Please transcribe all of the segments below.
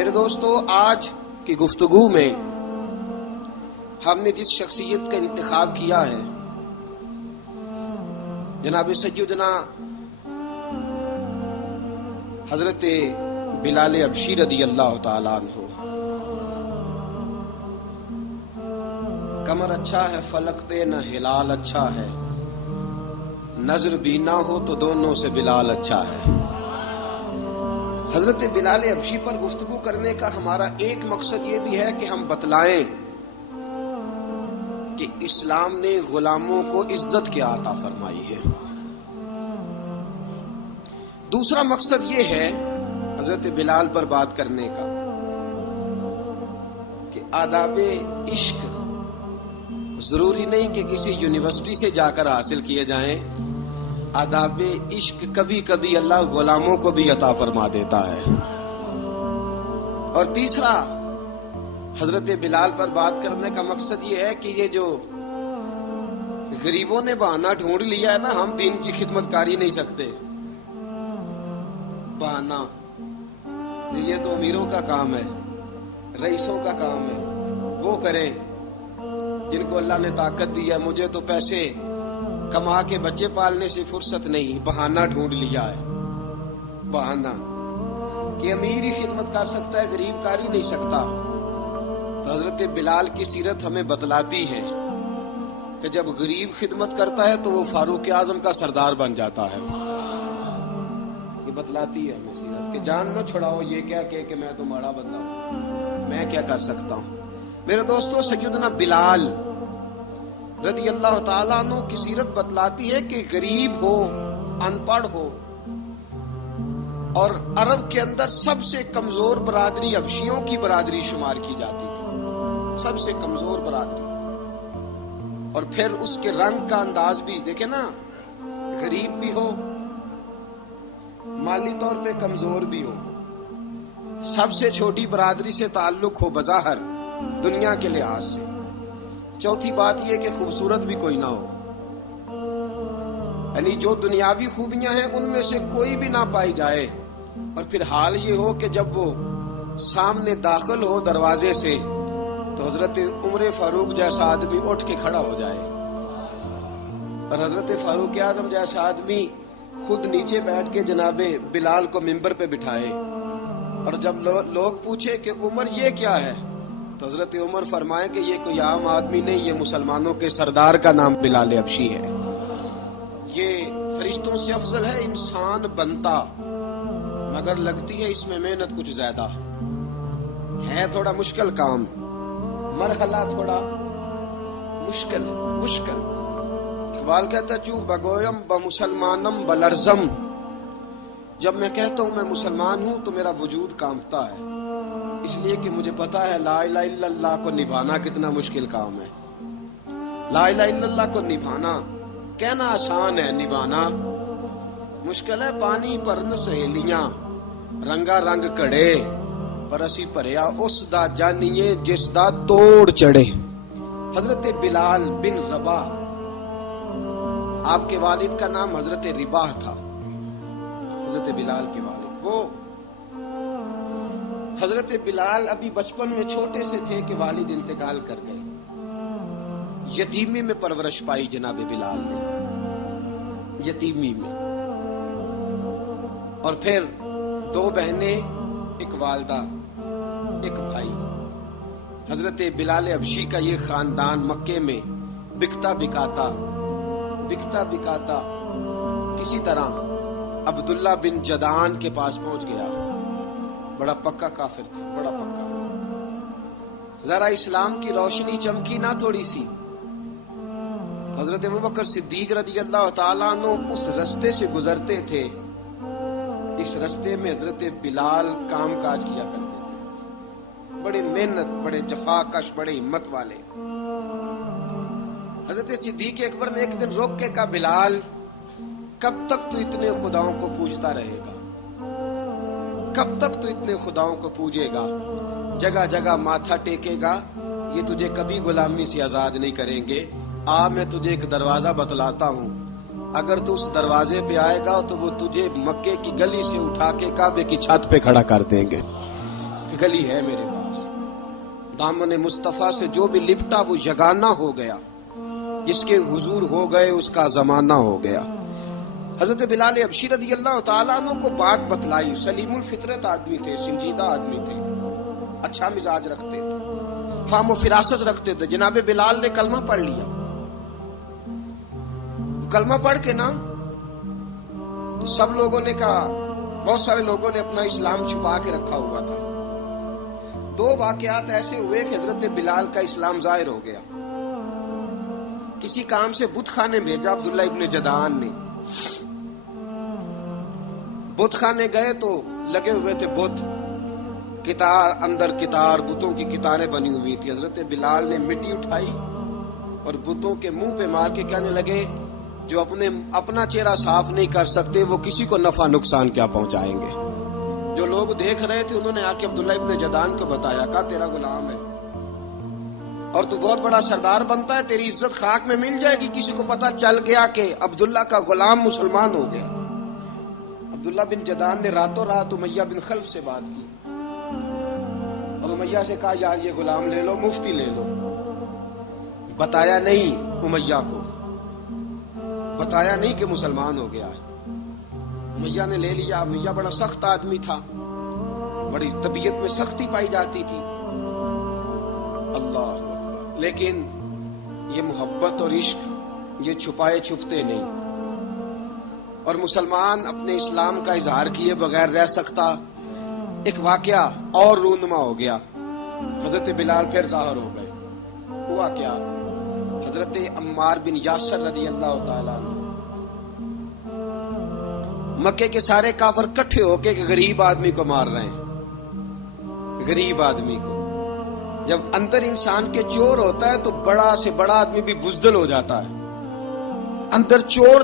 میرے دوستو، آج کی گفتگو میں ہم نے جس شخصیت کا انتخاب کیا ہے جناب سیدنا حضرت بلال حبشی رضی اللہ تعالیٰ عنہ۔ کمر اچھا ہے فلک پہ نہ ہلال اچھا ہے، نظر بھی نہ ہو تو دونوں سے بلال اچھا ہے۔ حضرت بلال حبشی پر گفتگو کرنے کا ہمارا ایک مقصد یہ بھی ہے کہ ہم بتلائیں کہ اسلام نے غلاموں کو عزت کیا عطا فرمائی ہے۔ دوسرا مقصد یہ ہے حضرت بلال پر بات کرنے کا کہ آداب عشق ضروری نہیں کہ کسی یونیورسٹی سے جا کر حاصل کیے جائیں، آداب عشق کبھی کبھی اللہ غلاموں کو بھی عطا فرما دیتا ہے۔ اور تیسرا حضرت بلال پر بات کرنے کا مقصد یہ ہے کہ یہ جو غریبوں نے بہانہ ڈھونڈ لیا ہے نا، ہم دین کی خدمت کر ہی نہیں سکتے، بہانہ یہ تو امیروں کا کام ہے، رئیسوں کا کام ہے، وہ کریں جن کو اللہ نے طاقت دی ہے۔ مجھے تو پیسے کما کے بچے پالنے سے فرصت نہیں، بہانہ ڈھونڈ لیا ہے، بہانہ کہ امیر ہی خدمت کر سکتا ہے، غریب کر ہی نہیں سکتا۔ تو حضرت بلال کی سیرت ہمیں بتلاتی ہے کہ جب غریب خدمت کرتا ہے تو وہ فاروق اعظم کا سردار بن جاتا ہے۔ یہ بتلاتی ہے ہمیں سیرت کہ جان نہ چھڑاؤ یہ کیا کہ میں تو ماڑا بندہ ہوں، میں کیا کر سکتا ہوں۔ میرے دوستو، سیدنا بلال رضی اللہ تعالیٰ عنہ کی سیرت بتلاتی ہے کہ غریب ہو، ان پڑھ ہو، اور عرب کے اندر سب سے کمزور برادری حبشیوں کی برادری شمار کی جاتی تھی، سب سے کمزور برادری۔ اور پھر اس کے رنگ کا انداز بھی دیکھیں نا، غریب بھی ہو، مالی طور پہ کمزور بھی ہو، سب سے چھوٹی برادری سے تعلق ہو بظاہر دنیا کے لحاظ سے۔ چوتھی بات یہ کہ خوبصورت بھی کوئی نہ ہو، یعنی جو دنیاوی خوبیاں ہیں ان میں سے کوئی بھی نہ پائی جائے، اور پھر حال یہ ہو کہ جب وہ سامنے داخل ہو دروازے سے تو حضرت عمر فاروق جیسا آدمی اٹھ کے کھڑا ہو جائے، اور حضرت فاروق اعظم جیسا آدمی خود نیچے بیٹھ کے جناب بلال کو منبر پہ بٹھائے، اور جب لوگ پوچھے کہ عمر یہ کیا ہے تو حضرت عمر فرمائے کہ یہ کوئی عام آدمی نہیں، یہ مسلمانوں کے سردار کا نام بلال حبشی ہے، یہ فرشتوں سے افضل ہے، انسان بنتا مگر لگتی ہے اس میں محنت کچھ زیادہ ہے، تھوڑا مشکل کام، مرحلہ تھوڑا مشکل۔ اقبال کہتا ہے چوں بگویم بمسلمانم بلرزم، جب میں کہتا ہوں میں مسلمان ہوں تو میرا وجود کانپتا ہے، اس لیے کہ مجھے پتا ہے لا الہ الا اللہ کو نبھانا کتنا مشکل کام ہے۔ لا الہ الا اللہ کو نبھانا، کہنا آسان ہے، نبھانا مشکل ہے۔ پانی پرن سہیلیاں رنگا رنگ کڑے، پر اسی پریا اس دا جانیے جس دا توڑ چڑھے۔ حضرت بلال بن رباح، آپ کے والد کا نام حضرت رباح تھا، حضرت بلال کے والد۔ وہ حضرت بلال ابھی بچپن میں چھوٹے سے تھے کہ والد انتقال کر گئے، یتیمی میں پرورش پائی جناب بلال نے، یتیمی میں، اور پھر 2 بہنیں، ایک والدہ، ایک بھائی۔ حضرت بلال حبشی کا یہ خاندان مکے میں بکتا بکاتا کسی طرح عبداللہ بن جدعان کے پاس پہنچ گیا۔ بڑا پکا کافر تھا، بڑا پکا۔ ذرا اسلام کی روشنی چمکی نہ تھوڑی سی، حضرت ابوبکر صدیق رضی اللہ تعالیٰ عنہ اس رستے سے گزرتے تھے، اس رستے میں حضرت بلال کام کاج کیا کرتے تھے، بڑے محنت، بڑے جفاکش، بڑے ہمت والے۔ حضرت صدیق اکبر نے ایک دن روک کے کہا بلال کب تک تو اتنے خداؤں کو پوجتا رہے گا، کب تک تو اتنے خداؤں کو پوجے گا، جگہ جگہ ماتھا ٹیکے گا، یہ تجھے کبھی غلامی سے آزاد نہیں کریں گے۔ میں تجھے ایک دروازہ بتلاتا ہوں، اگر تو اس دروازے پہ آئے گا تو وہ تجھے مکے کی گلی سے اٹھا کے کعبے کی چھت پہ کھڑا کر دیں گے۔ گلی ہے میرے پاس، دامن مصطفیٰ سے جو بھی لپٹا وہ یگانہ ہو گیا، جس کے حضور ہو گئے اس کا زمانہ ہو گیا۔ حضرت بلال حبشی رضی اللہ تعالیٰ عنہ کو بات بتلائی، سلیم الفطرت آدمی تھے، سنجیدہ آدمی تھے، اچھا مزاج رکھتے تھے، فہم و فراست رکھتے تھے۔ جناب بلال نے کلمہ پڑھ لیا، کلمہ پڑھ کے نا تو سب لوگوں نے کہا، بہت سارے لوگوں نے اپنا اسلام چھپا کے رکھا ہوا تھا۔ دو واقعات ایسے ہوئے کہ حضرت بلال کا اسلام ظاہر ہو گیا۔ کسی کام سے بت خانے بھیجا عبداللہ ابن جدعان نے، بت خانے گئے تو لگے ہوئے تھے بت، کتار اندر کتار، بتوں کی کتاریں بنی ہوئی تھی۔ حضرت بلال نے مٹی اٹھائی اور بتوں کے منہ پہ مار کے کہنے لگے، جو اپنا چہرہ صاف نہیں کر سکتے وہ کسی کو نفع نقصان کیا پہنچائیں گے۔ جو لوگ دیکھ رہے تھے انہوں نے آ کے عبداللہ ابن جدعان کو بتایا، کہا تیرا غلام ہے اور تو بہت بڑا سردار بنتا ہے، تیری عزت خاک میں مل جائے گی۔ کسی کو پتا چل گیا کہ عبداللہ کا غلام مسلمان ہو گیا۔ عبداللہ بن جدعان نے راتوں رات امیہ بن خلف سے بات کی اور امیہ سے کہا، یار یہ غلام لے لو، مفتی لے لو۔ بتایا نہیں امیہ کو، بتایا نہیں کہ مسلمان ہو گیا ہے۔ امیہ نے لے لیا۔ امیہ بڑا سخت آدمی تھا، بڑی طبیعت میں سختی پائی جاتی تھی، اللہ اکبر۔ لیکن یہ محبت اور عشق یہ چھپائے چھپتے نہیں، اور مسلمان اپنے اسلام کا اظہار کیے بغیر رہ سکتا۔ ایک واقعہ اور رونما ہو گیا، حضرت بلال پھر ظاہر ہو گئے۔ ہوا کیا؟ حضرت عمار بن یاسر رضی اللہ تعالیٰ عنہ، مکے کے سارے کافر کٹھے ہو کے غریب آدمی کو مار رہے ہیں، غریب آدمی کو۔ جب اندر انسان کے چور ہوتا ہے تو بڑا سے بڑا آدمی بھی بزدل ہو جاتا ہے۔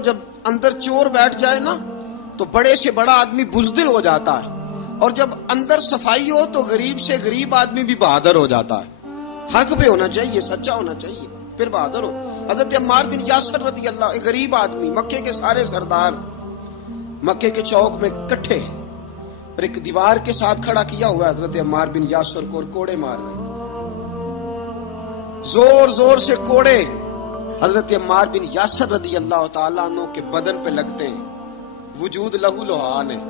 جب اندر چور بیٹھ جائے نا تو بڑے سے بڑا آدمی بزدل ہو جاتا ہے، اور جب اندر صفائی ہو تو غریب سے غریب آدمی بھی بہادر ہو جاتا ہے۔ حق پہ ہونا چاہیے، سچا ہونا چاہیے، پھر بہادر ہو۔ حضرت عمار بن یاسر رضی اللہ، ایک غریب آدمی، مکے کے سارے سردار مکے کے چوک میں کٹھے اور ایک دیوار کے ساتھ کھڑا کیا ہوا ہے حضرت عمار بن یاسر کو، اور کوڑے مار رہے ہیں، زور زور سے کوڑے حضرت عمار بن یاسر رضی اللہ تعالیٰ عنہ کے بدن پہ لگتے ہیں، وجود لہو لہان ہے۔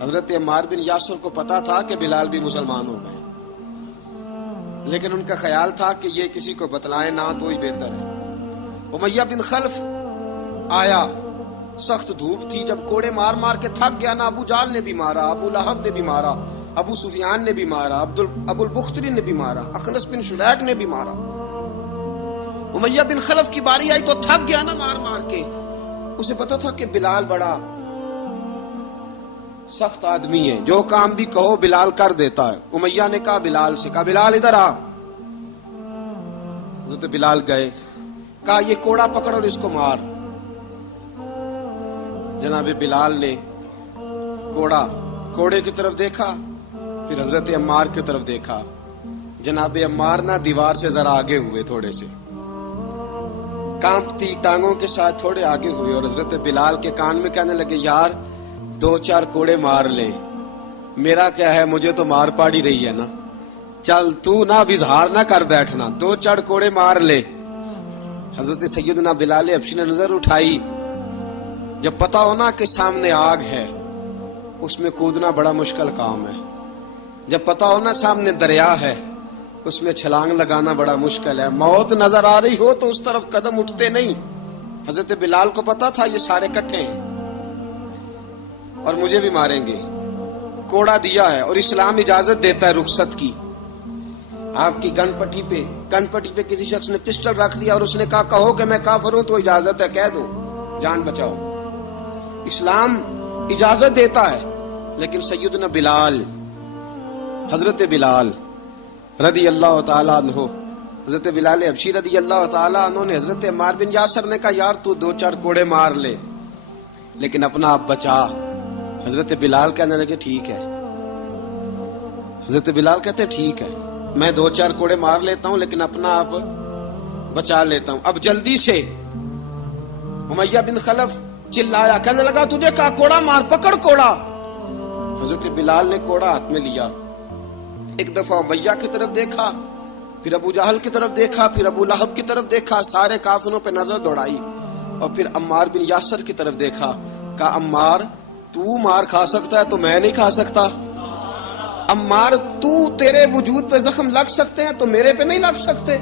حضرت عمار بن یاسر کو پتا تھا کہ بلال بھی مسلمان ہو گئے، لیکن ان کا خیال تھا کہ یہ کسی کو بتلائے نہ تو ہی بہتر ہے۔ امیہ بن خلف آیا، سخت دھوپ تھی، جب کوڑے مار مار کے تھک گیا نا، ابو جال نے بھی مارا، ابو لہب نے بھی مارا، ابو سفیان نے بھی مارا، ابو البختری نے بھی مارا، اخنس بن شلیک نے بھی مارا۔ امیہ بن خلف کی باری آئی تو تھک گیا نا مار مار کے، اسے پتا تھا کہ بلال بڑا سخت آدمی ہے، جو کام بھی کہو بلال کر دیتا ہے۔ امیہ نے کہا بلال سے، کہا بلال ادھر آ۔ حضرت بلال گئے، کہا یہ کوڑا پکڑ اور اس کو مار۔ جناب بلال نے کوڑے کی طرف دیکھا، پھر حضرت عمار کی طرف دیکھا۔ جناب عمار نہ دیوار سے ذرا آگے ہوئے، تھوڑے سے کانپتی ٹانگوں کے ساتھ تھوڑے آگے ہوئے، اور حضرت بلال کے کان میں کہنے لگے، یار 2-4 کوڑے مار لے، میرا کیا ہے، مجھے تو مار پاڑی رہی ہے نا، چل تو نہ اظہار نہ کر بیٹھنا، 2-4 کوڑے مار لے۔ حضرت سیدنا بلال حبشی نے نظر اٹھائی، جب پتا ہونا کہ سامنے آگ ہے اس میں کودنا بڑا مشکل کام ہے، جب پتا ہونا سامنے دریا ہے اس میں چھلانگ لگانا بڑا مشکل ہے، موت نظر آ رہی ہو تو اس طرف قدم اٹھتے نہیں۔ حضرت بلال کو پتا تھا یہ سارے کٹھے ہیں اور مجھے بھی ماریں گے، کوڑا دیا ہے، اور اسلام اجازت دیتا ہے رخصت کی۔ آپ کی گن پٹی پہ کسی شخص نے پسٹل رکھ دیا اور اس نے کہا کہو کہ میں کافر ہوں تو اجازت ہے، کہہ دو، جان بچاؤ۔ اسلام اجازت دیتا ہے، لیکن سیدنا بلال، حضرت بلال رضی اللہ تعالیٰ عنہ، حضرت بلال حبشی رضی اللہ تعالیٰ عنہ نے حضرت عمار بن یاسر نے کہا یار تو 2-4 کوڑے مار لے لیکن اپنا آپ بچا۔ حضرت بلال کہنے لگے ٹھیک ہے، حضرت بلال کہتے ٹھیک ہے، میں 2-4 کوڑے مار لیتا ہوں لیکن اپنا آپ بچا لیتا ہوں۔ اب جلدی سے امیہ بن خلف چلایا، کہنے لگا تجھے کہا کوڑا مار، پکڑ کوڑا۔ حضرت بلال نے کوڑا ہاتھ میں لیا ایک دفعہ امیہ کی طرف دیکھا، پھر ابو جہل کی طرف دیکھا، پھر ابو لہب کی طرف دیکھا، سارے کافروں پہ نظر دوڑائی، اور پھر عمار بن یاسر کی طرف دیکھا، کہا عمار تو مار کھا سکتا ہے تو میں نہیں کھا سکتا؟ عمار تیرے وجود پہ زخم لگ سکتے ہیں تو میرے پہ نہیں لگ سکتے؟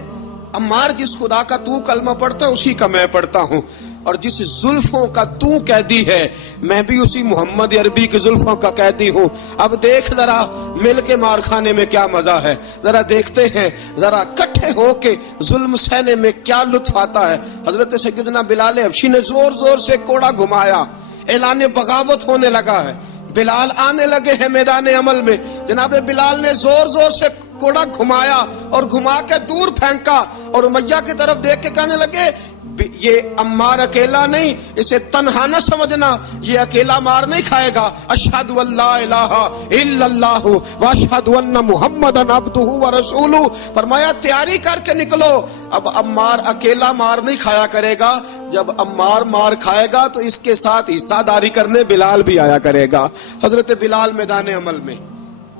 عمار جس خدا کا تو کلمہ پڑھتا ہے اسی کا میں پڑھتا ہوں، اور جس زلفوں کا تو قیدی ہے میں بھی اسی محمد عربی کی زلفوں کا قیدی ہوں۔ اب دیکھ ذرا مل کے مار کھانے میں کیا مزہ ہے، ذرا دیکھتے ہیں ذرا اکٹھے ہو کے ظلم سہنے میں کیا لطف آتا ہے۔ حضرت سیدنا بلال حبشی نے زور زور سے کوڑا گھمایا، اعلان بغاوت ہونے لگا ہے، بلال آنے لگے ہیں میدان عمل میں، جناب بلال نے زور زور سے کوڑا گھمایا اور گھما کے دور پھینکا، اور امیہ کی طرف دیکھ کے کہنے لگے یہ عمار اکیلا نہیں، اسے تنہا نہ سمجھنا، یہ اکیلا مار نہیں کھائے گا۔ اشہد ان لا الہ الا اللہ واشہد ان محمدا عبدہ ورسولہ، فرمایا تیاری کر کے نکلو، اب عمار اکیلا مار نہیں کھایا کرے گا، جب عمار مار کھائے گا تو اس کے ساتھ حصہ داری کرنے بلال بھی آیا کرے گا۔ حضرت بلال میدان عمل میں،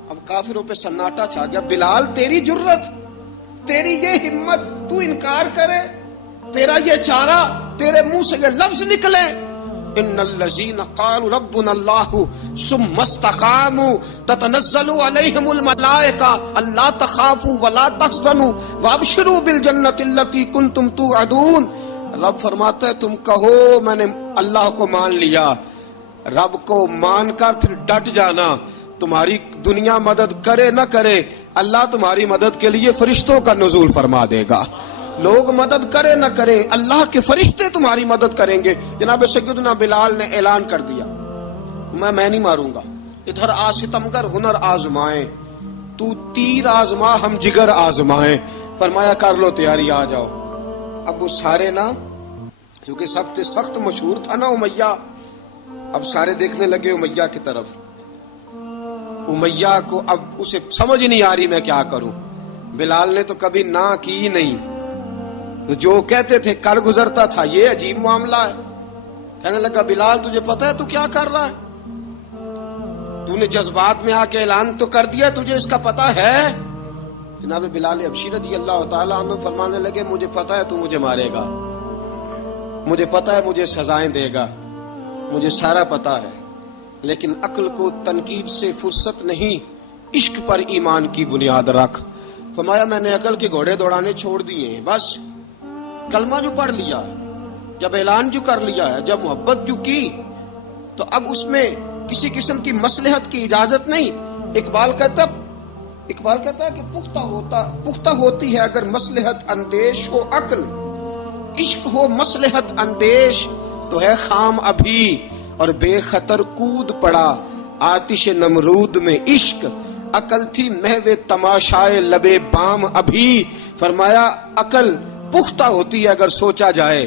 اب کافروں پہ سناٹا چھا گیا۔ بلال تیری جرت، تیری یہ ہمت، تو انکار کرے، تیرا یہ چارہ، تیرے منہ سے یہ لفظ نکلے، ان الذین قالوا ربنا اللہ ثم استقاموا تتنزل علیہم الملائکہ الا تخافوا ولا تحزنوا وابشروا بالجنۃ التی کنتم توعدون۔ رب فرماتا ہے تم کہو میں نے اللہ کو مان لیا، رب کو مان کر پھر ڈٹ جانا، تمہاری دنیا مدد کرے نہ کرے اللہ تمہاری مدد کے لیے فرشتوں کا نزول فرما دے گا، لوگ مدد کرے نہ کرے اللہ کے فرشتے تمہاری مدد کریں گے۔ جناب سیدنا بلال نے اعلان کر دیا میں نہیں ماروں گا، ادھر آ ستمگر ہنر آزمائیں، تو تیر آزما ہم جگر آزمائیں، فرمایا کر لو تیاری آ جاؤ۔ اب وہ سارے نا، کیونکہ سخت مشہور تھا نا امیہ، اب سارے دیکھنے لگے امیہ کی طرف، امیہ کو اب اسے سمجھ نہیں آ رہی میں کیا کروں۔ بلال نے تو کبھی نہ کی نہیں، جو کہتے تھے کر گزرتا تھا، یہ عجیب معاملہ ہے۔ کہنے لگا بلال تجھے پتا ہے تو کیا کر رہا ہے؟ تو نے جذبات میں آ کے اعلان تو کر دیا، تجھے اس کا پتا ہے؟ جناب بلال حبشی رضی اللہ تعالیٰ عنہ فرمانے لگے مجھے پتا ہے تو مجھے مارے گا، مجھے پتا ہے مجھے سزائیں دے گا، مجھے سارا پتا ہے، لیکن عقل کو تنقید سے فرصت نہیں، عشق پر ایمان کی بنیاد رکھ۔ فرمایا میں نے عقل کے گھوڑے دوڑانے چھوڑ دیے ہیں، بس کلمہ جو پڑھ لیا، جب اعلان جو کر لیا ہے، جب محبت جو کی، تو اب اس میں کسی قسم کی مصلحت کی اجازت نہیں۔ اقبال کہتا ہے کہ پختہ ہوتی ہے اگر مصلحت اندیش ہو عقل، عشق ہو مصلحت اندیش تو ہے خام ابھی، اور بے خطر کود پڑا آتش نمرود میں عشق، عقل تھی محو تماشائے لبے بام ابھی۔ فرمایا عقل پختہ ہوتی ہے اگر سوچا جائے،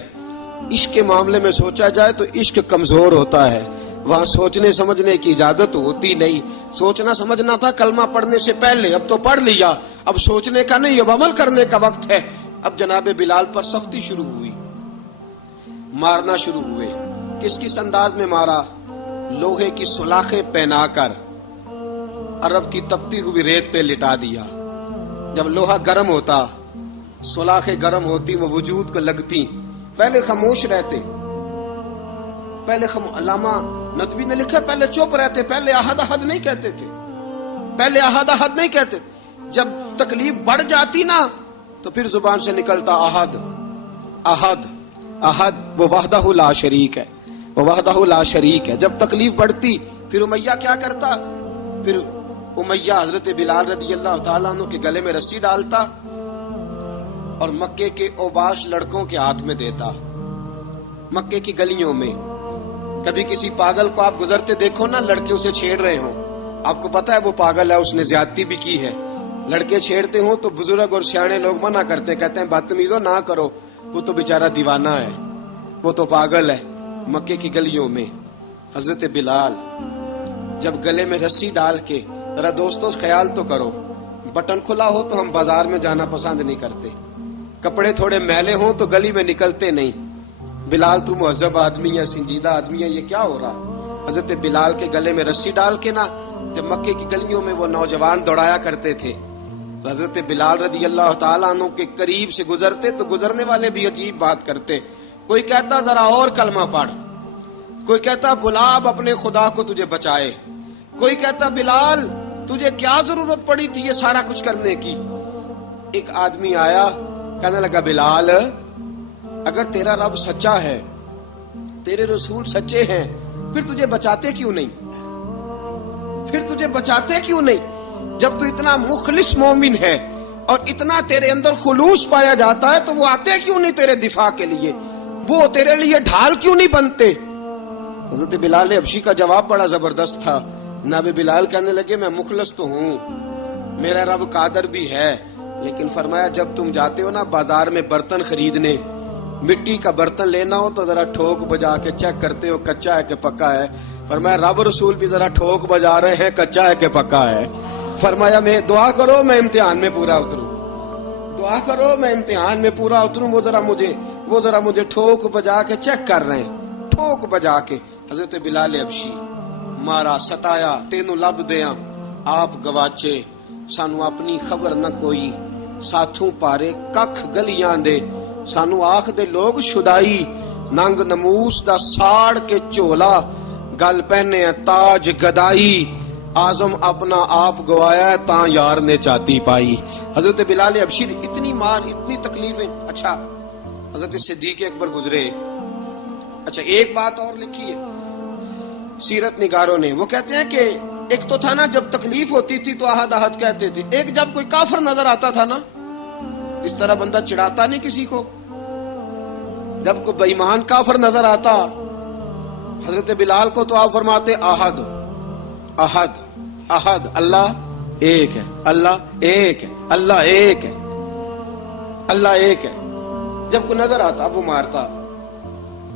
عشق کے معاملے میں سوچا جائے تو عشق کمزور ہوتا ہے، وہاں سوچنے سمجھنے کی اجازت ہوتی نہیں۔ سوچنا سمجھنا تھا کلمہ پڑھنے سے پہلے، اب تو پڑھ لیا، اب سوچنے کا نہیں، اب عمل کرنے کا وقت ہے۔ اب جناب بلال پر سختی شروع ہوئی، مارنا شروع ہوئے۔ کس انداز میں مارا؟ لوہے کی سلاخیں پہنا کر عرب کی تپتی ہوئی ریت پہ لٹا دیا۔ جب لوہا گرم ہوتا، سلاخیں گرم ہوتی، وہ وجود کو لگتی، پہلے خاموش رہتے، علامہ ندوی نے لکھا پہلے چپ رہتے، پہلے احد احد نہیں کہتے تھے، نہیں کہتے، جب تکلیف بڑھ جاتی نا تو پھر زبان سے نکلتا احد احد احد، وہ وحدہ لا شریک ہے، جب تکلیف بڑھتی پھر امیہ کیا کرتا؟ پھر امیہ حضرت بلال رضی اللہ تعالیٰ عنہ کے گلے میں رسی ڈالتا اور مکے کے اوباش لڑکوں کے ہاتھ میں دیتا۔ مکے کی گلیوں میں کبھی کسی پاگل کو آپ گزرتے دیکھو نا، لڑکے اسے چھیڑ رہے ہوں، آپ کو پتا ہے وہ پاگل ہے، اس نے زیادتی بھی کی ہے، لڑکے چھیڑتے ہوں تو بزرگ اور سیانے لوگ منع کرتے، کہتے ہیں بدتمیزوں نہ کرو، وہ تو بیچارہ دیوانہ ہے، وہ تو پاگل ہے۔ مکے کی گلیوں میں حضرت بلال جب گلے میں رسی ڈال کے، ذرا دوستوں خیال تو کرو، بٹن کھلا ہو تو ہم بازار میں جانا پسند نہیں کرتے، کپڑے تھوڑے میلے ہوں تو گلی میں نکلتے نہیں۔ بلال تو مہذب آدمی ہے، سنجیدہ آدمی ہے، یہ کیا ہو رہا؟ حضرت بلال کے گلے میں رسی ڈال کے نا جب مکے کی گلیوں میں وہ نوجوان دوڑایا کرتے تھے، حضرت بلال رضی اللہ تعالیٰ عنہ کے قریب سے گزرتے تو گزرنے والے بھی عجیب بات کرتے. کوئی کہتا ذرا اور کلمہ پڑھ، کوئی کہتا بلا اب اپنے خدا کو تجھے بچائے، کوئی کہتا بلال تجھے کیا ضرورت پڑی تھی یہ سارا کچھ کرنے کی. ایک آدمی آیا کہنے لگا بلال اگر تیرا رب سچا ہے، تیرے رسول سچے ہیں، پھر تجھے بچاتے کیوں نہیں؟ پھر تجھے بچاتے کیوں نہیں؟ جب تو اتنا مخلص مومن ہے اور اتنا تیرے اندر خلوص پایا جاتا ہے تو وہ آتے کیوں نہیں تیرے دفاع کے لیے؟ وہ تیرے لیے ڈھال کیوں نہیں بنتے؟ حضرت بلال حبشی کا جواب بڑا زبردست تھا. جناب بلال کہنے لگے میں مخلص تو ہوں، میرا رب قادر بھی ہے، لیکن فرمایا جب تم جاتے ہو نا بازار میں برتن خریدنے، مٹی کا برتن لینا ہو تو ذرا ٹھوک بجا کے چیک کرتے ہو کچا ہے کہ پکا ہے. فرمایا رب رسول بھی ذرا ٹھوک بجا رہے ہیں کچا ہے کہ پکا ہے. فرمایا میں دعا کرو میں امتحان میں پورا اتروں، دعا کرو میں امتحان میں پورا اتروں. وہ ذرا مجھے ٹھوک بجا کے چیک کر رہے ہیں، ٹھوک بجا کے. حضرت بلال حبشی مارا ستایا تینوں لب دیاں آپ گواچے، سانو اپنی خبر نہ کوئی، ساتھوں پارے ککھ گلیاں دے، سانو آخ دے لوگ شدائی، ننگ نموس دا ساڑ کے چولا، گل پہنے تاج گدائی، آزم اپنا آپ گوایا تاں یار نے چاتی پائی. حضرت بلال حبشی اتنی مار اتنی تکلیفیں. اچھا حضرت صدیق اکبر گزرے. اچھا ایک بات اور لکھی ہے سیرت نگاروں نے، وہ کہتے ہیں کہ ایک تو تھا نا جب تکلیف ہوتی تھی تو احد احد کہتے تھے، ایک جب کوئی کافر نظر آتا تھا نا اس طرح بندہ چڑھاتا نہیں کسی کو، جب کوئی بے ایمان کافر نظر آتا حضرت بلال کو تو آپ فرماتے احد احد احد، اللہ ایک ہے، اللہ ایک ہے، اللہ ایک ہے، اللہ ایک ہے. جب کوئی نظر آتا وہ مارتا.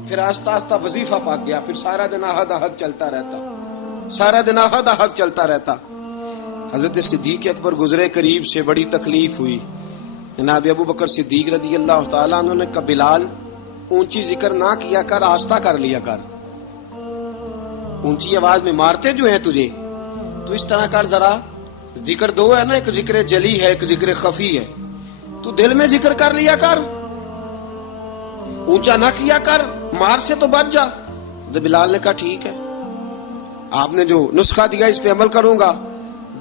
پھر آہستہ آہستہ وظیفہ پاک گیا، پھر سارا دن احد احد چلتا رہتا، سارا دن احد احد چلتا رہتا. حضرت صدیق اکبر گزرے قریب سے، بڑی تکلیف ہوئی. جناب ابو بکر صدیق رضی اللہ تعالیٰ عنہ نے کہا بلال اونچی ذکر نہ کیا کر، آہستہ کر لیا کر، اونچی آواز میں مارتے جو ہیں تجھے تو اس طرح کر، ذرا ذکر دو ہے نا، ایک ذکر جلی ہے ایک ذکر خفی ہے، تو دل میں ذکر کر لیا کر، اونچا نہ کیا کر، مار سے تو بچ جا. تو بلال نے کہا ٹھیک ہے، آپ نے جو نسخہ دیا اس پہ عمل کروں گا.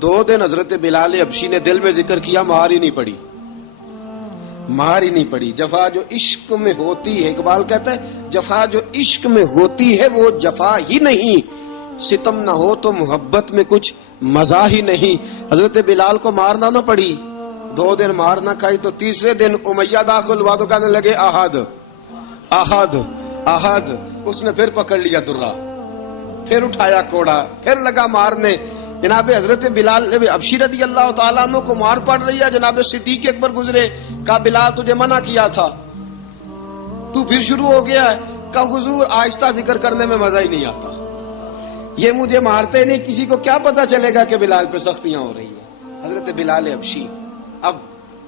2 دن حضرت بلال حبشی نے دل میں ذکر کیا، مار ہی نہیں پڑی، مار ہی نہیں پڑی. جفا جو عشق میں ہوتی ہے، اقبال کہتا ہے جفا جو عشق میں ہوتی ہے وہ جفا ہی نہیں، ستم نہ ہو تو محبت میں کچھ مزہ ہی نہیں. حضرت بلال کو مارنا نہ پڑی، 2 دن مار نہ کھائی تو تیسرے دن امیہ داخل ہوا تو کہنے لگے احد احد احد. اس نے پھر پکڑ لیا درہ، پھر اٹھایا کوڑا، پھر لگا مارنے. جناب حضرت بلال حبشی رضی اللہ تعالیٰ عنہ کو مار پڑ رہی ہے. جناب صدیق اکبر گزرے، کہا بلال تجھے منع کیا تھا، تو پھر شروع ہو گیا ہے. کہا حضور آہستہ ذکر کرنے میں مزہ ہی نہیں آتا، یہ مجھے مارتے نہیں، کسی کو کیا پتا چلے گا کہ بلال پہ سختیاں ہو رہی ہیں. حضرت بلال حبشی. اب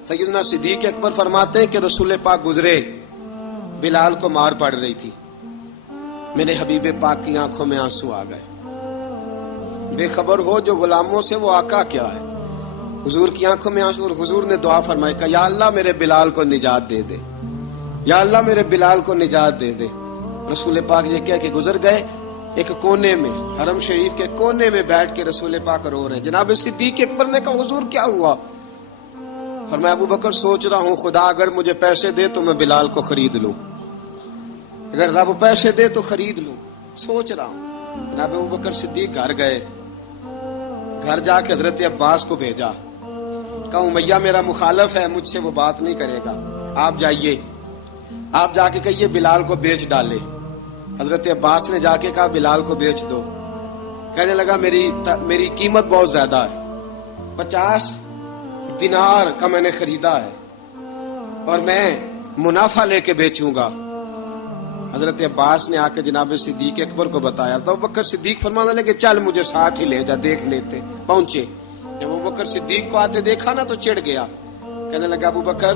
سیدنا صدیق اکبر فرماتے ہیں کہ رسول پاک گزرے، بلال کو مار پڑ رہی تھی، میرے حبیب پاک کی آنکھوں میں آنسو آ گئے. بے خبر ہو جو غلاموں سے وہ آقا کیا ہے. حضور کی آنکھوں میں آنسو، اور حضور نے دعا فرمائی کہ یا اللہ میرے بلال کو نجات دے دے، یا اللہ میرے بلال کو نجات دے دے. رسول پاک یہ کہہ کے گزر گئے. ایک کونے میں حرم شریف کے کونے میں بیٹھ کے رسول پاک رو رہے ہیں. جناب صدیق اکبر نے کہا حضور کیا ہوا؟ فرمایا ابو بکر سوچ رہا ہوں خدا اگر مجھے پیسے دے تو میں بلال کو خرید لوں، اگر رب پیسے دے تو خرید لوں، سوچ رہا ہوں. جناب ابو بکر صدیق گھر گئے، گھر جا کے حضرت عباس کو بھیجا، کہا امیہ میرا مخالف ہے، مجھ سے وہ بات نہیں کرے گا، آپ جائیے، آپ جا کے کہیے بلال کو بیچ ڈالے. حضرت عباس نے جا کے کہا بلال کو بیچ دو. کہنے لگا میری قیمت بہت زیادہ ہے، 50 دینار کا میں نے خریدا ہے اور میں منافع لے کے بیچوں گا. حضرت عباس نے آ کے جناب صدیق اکبر کو بتایا تو ابو بکر صدیق فرمانے لگے چل مجھے ساتھ ہی لے جا، دیکھ لیتے. پہنچے، جب ابو بکر صدیق کو آتے دیکھا نا تو چڑ گیا. کہنے لگا ابو بکر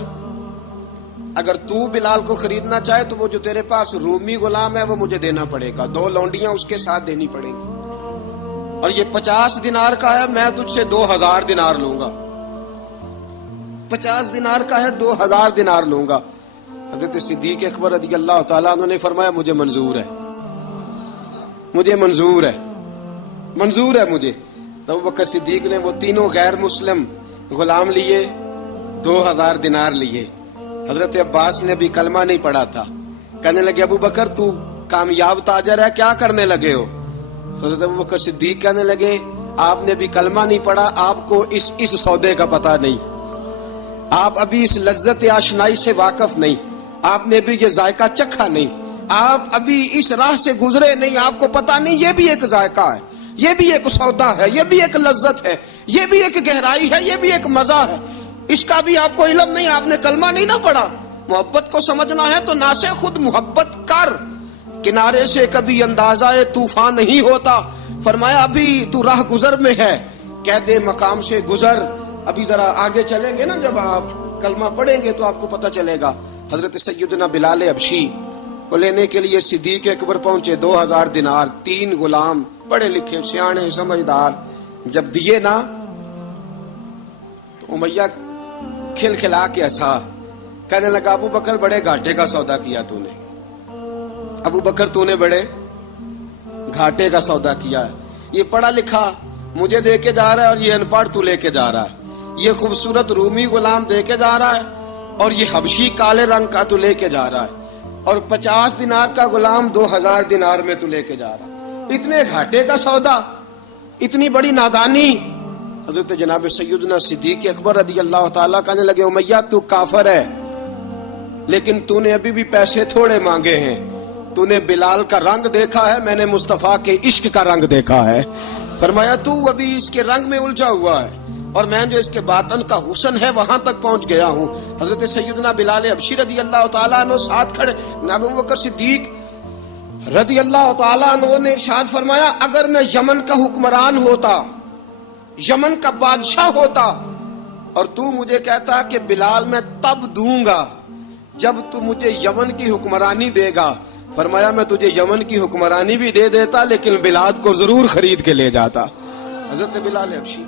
اگر تو بلال کو خریدنا چاہے تو وہ جو تیرے پاس رومی غلام ہے وہ مجھے دینا پڑے گا، 2 لونڈیاں اس کے ساتھ دینی پڑے گی. اور یہ 50 دینار کا ہے، میں تجھ سے 2000 دینار لوں گا. 50 دینار کا ہے، 2000 دینار لوں گا. حضرت صدیق اکبر رضی اللہ تعالیٰ عنہ نے فرمایا مجھے منظور ہے، مجھے منظور ہے، منظور ہے مجھے. تو ابو بکر صدیق نے وہ تینوں غیر مسلم غلام لیے، 2000 دینار لیے. حضرت عباس نے بھی کلمہ نہیں پڑھا تھا. کہنے لگے ابو بکر تو کامیاب تاجر ہے، کیا کرنے لگے ہو؟ تو حضرت ابو بکر صدیق کہنے لگے آپ نے بھی کلمہ نہیں پڑھا، آپ کو اس سودے کا پتہ نہیں، آپ ابھی اس لذت آشنائی سے واقف نہیں، آپ نے بھی یہ ذائقہ چکھا نہیں، آپ ابھی اس راہ سے گزرے نہیں، آپ کو پتہ نہیں یہ بھی ایک ذائقہ ہے، یہ بھی ایک سودا ہے، یہ بھی ایک لذت ہے، یہ بھی ایک گہرائی ہے، یہ بھی ایک مزہ ہے، اس کا بھی آپ کو علم نہیں، آپ نے کلمہ نہیں نہ پڑھا. محبت کو سمجھنا ہے تو نہ سے خود محبت کر، کنارے سے کبھی اندازہ طوفان نہیں ہوتا. فرمایا ابھی تو راہ گزر میں ہے، کہہ دے مقام سے گزر. ابھی ذرا آگے چلیں گے نا، جب آپ کلمہ پڑھیں گے تو آپ کو پتہ چلے گا. حضرت سیدنا بلال حبشی کو لینے کے لیے صدیق اکبر پہنچے. 2000 دینار، 3 غلام پڑھے لکھے سیانے سمجھدار. جب دیے نا تو امیہ کھل کھلا کے ہنسا، کہنے لگا ابو بکر بڑے گھاٹے کا سودا کیا تو نے، ابو بکر تو نے بڑے گھاٹے کا سودا کیا ہے. یہ پڑھا لکھا مجھے دے کے جا رہا ہے اور یہ ان پڑھ تو لے کے جا رہا ہے. یہ خوبصورت رومی غلام دے کے جا رہا ہے اور یہ حبشی کالے رنگ کا تو لے کے جا رہا ہے، اور 50 دینار کا غلام 2000 دینار میں تو لے کے جا رہا ہے. اتنے گھاٹے کا سودا، اتنی بڑی نادانی. حضرت جناب سیدنا صدیق اکبر رضی اللہ تعالیٰ کہنے لگے امیہ تو کافر ہے، لیکن تو نے ابھی بھی پیسے تھوڑے مانگے ہیں. تو نے بلال کا رنگ دیکھا ہے، میں نے مصطفیٰ کے عشق کا رنگ دیکھا ہے. فرمایا تو ابھی اس کے رنگ میں الجھا ہوا ہے اور میں جو اس کے باطن کا حسن ہے وہاں تک پہنچ گیا ہوں. حضرت سیدنا بلال حبشی رضی اللہ تعالیٰ عنہ ساتھ کھڑے. ابو بکر صدیق رضی اللہ تعالیٰ عنہ نے ارشاد فرمایا اگر میں یمن کا حکمران ہوتا، یمن کا بادشاہ ہوتا، اور تو مجھے کہتا کہ بلال میں تب دوں گا جب تو مجھے یمن کی حکمرانی دے گا. فرمایا میں تجھے یمن کی حکمرانی بھی دے دیتا لیکن بلال کو ضرور خرید کے لے جاتا. حضرت بلال حبشی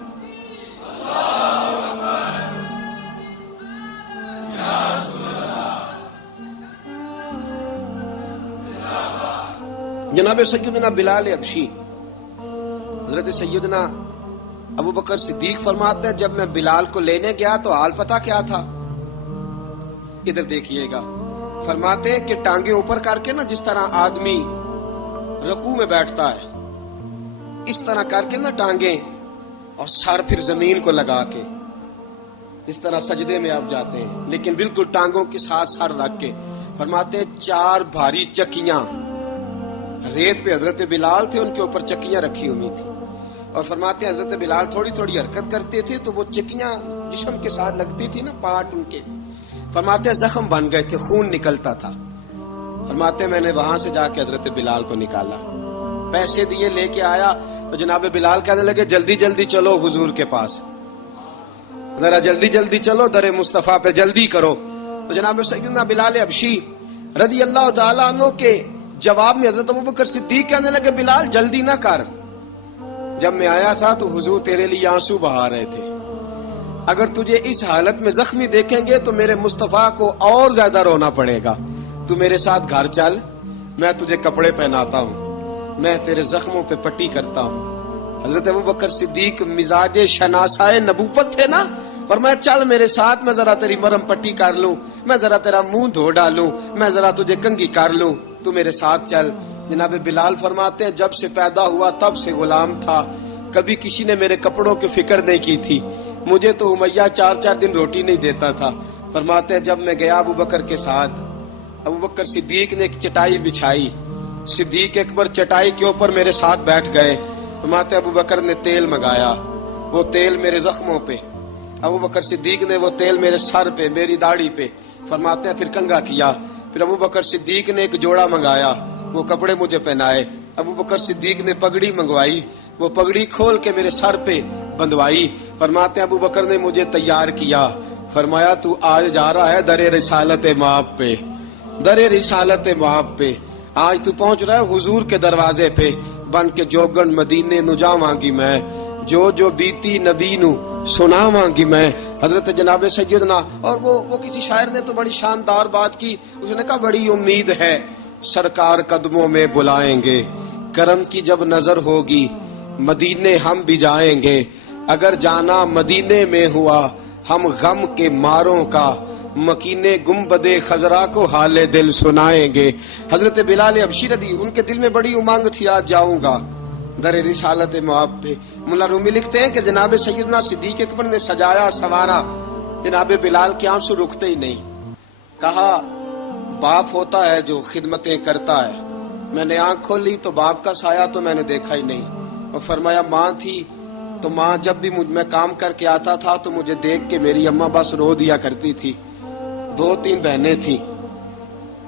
جناب سیدنا بلال حبشی حضرت سیدنا ابو بکر صدیق فرماتے ہیں جب میں بلال کو لینے گیا تو حال پتہ کیا تھا؟ ادھر دیکھیے گا. فرماتے ہیں کہ ٹانگیں اوپر کر کے نا، جس طرح آدمی رکوع میں بیٹھتا ہے اس طرح کر کے نا ٹانگیں، اور سر پھر زمین کو لگا کے اس طرح سجدے میں آپ جاتے ہیں، لیکن بالکل ٹانگوں کے ساتھ سر رکھ کے. فرماتے ہیں 4 بھاری چکیاں ریت پہ حضرت بلال تھے، ان کے اوپر چکیاں رکھی ہوئی تھی، اور فرماتے ہیں حضرت بلال تھوڑی تھوڑی حرکت کرتے تھے تو وہ چکیاں جسم کے ساتھ لگتی تھی نا، پارٹ ان کے. فرماتے ہیں زخم بن گئے تھے، خون نکلتا تھا. فرماتے ہیں میں نے وہاں سے جا کے حضرت بلال کو نکالا، پیسے دیے، لے کے آیا تو جناب بلال کہنے لگے جلدی جلدی چلو حضور کے پاس، ذرا جلدی جلدی چلو، در مصطفیٰ پہ جلدی کرو. تو جناب سیدنا بلال حبشی رضی اللہ تعالیٰ عنہ کے جواب میں حضرت ابوبکر صدیق کہنے لگے بلال جلدی نہ کر، جب میں آیا تھا تو حضور تیرے لیے آنسو بہا رہے تھے، اگر تجھے اس حالت میں زخمی دیکھیں گے تو میرے مصطفیٰ کو اور زیادہ رونا پڑے گا. تو میرے ساتھ گھر چل، میں تجھے کپڑے پہناتا ہوں، میں تیرے زخموں پہ پٹی کرتا ہوں. حضرت ابوبکر صدیق مزاج شناسائے نبوت تھے نا، فرمایا چل میرے ساتھ، میں ذرا تیری مرہم پٹی کر لوں، میں ذرا تیرا منہ دھو ڈالوں، میں ذرا تجھے کنگھی کر لوں، تو میرے ساتھ چل. جناب بلال فرماتے ہیں جب سے پیدا ہوا تب سے غلام تھا، کبھی کسی نے میرے کپڑوں کی فکر نہیں کی تھی، مجھے تو امیہ 4 دن روٹی نہیں دیتا تھا. فرماتے ہیں جب میں گیا ابو بکر کے ساتھ، ابو بکر صدیق نے ایک چٹائی بچھائی، صدیق اکبر چٹائی کے اوپر میرے ساتھ بیٹھ گئے. فرماتے ابو بکر نے تیل منگایا، وہ تیل میرے زخموں پہ، ابو بکر صدیق نے وہ تیل میرے سر پہ، میری داڑھی پہ. فرماتے ہیں پھر کنگھا کیا، پھر ابو بکر صدیق نے ایک جوڑا منگایا، وہ کپڑے مجھے پہنائے. ابو بکر صدیق نے پگڑی منگوائی، وہ پگڑی کھول کے میرے سر پہ بندوائی. فرماتے ہیں ابو بکر نے مجھے تیار کیا، فرمایا تو آج جا رہا ہے در رسالت مآب پہ، در رسالت مآب پہ، آج تو پہنچ رہا ہے حضور کے دروازے پہ. بن کے جوگن مدینے نو جاواں گی میں، جو بیتی نبی نو سناواں گی میں. حضرت جناب سیدنا، اور وہ کسی شاعر نے تو بڑی شاندار بات کی، اس نے کہا بڑی امید ہے سرکار قدموں میں بلائیں گے، کرم کی جب نظر ہوگی مدینے ہم بھی جائیں گے، اگر جانا مدینے میں ہوا ہم غم کے ماروں کا مکینے گنبد خضرا کو حال دل سنائیں گے. حضرت بلال حبشی رضی، ان کے دل میں بڑی امنگ تھی، آج جاؤں گا در رسالت معاب پہ. ملا رومی لکھتے ہیں کہ جناب سیدنا صدیق اکبر نے سجایا سوارا، جناب بلال کے آنسو رکتے ہی نہیں. کہا باپ ہوتا ہے جو خدمتیں کرتا ہے. میں نے آنکھ کھولی تو باپ کا سایہ تو میں نے دیکھا ہی نہیں. اور فرمایا ماں تھی تو ماں جب بھی میں کام کر کے آتا تھا تو مجھے دیکھ کے میری اماں بس رو دیا کرتی تھی. 2-3 بہنیں تھیں.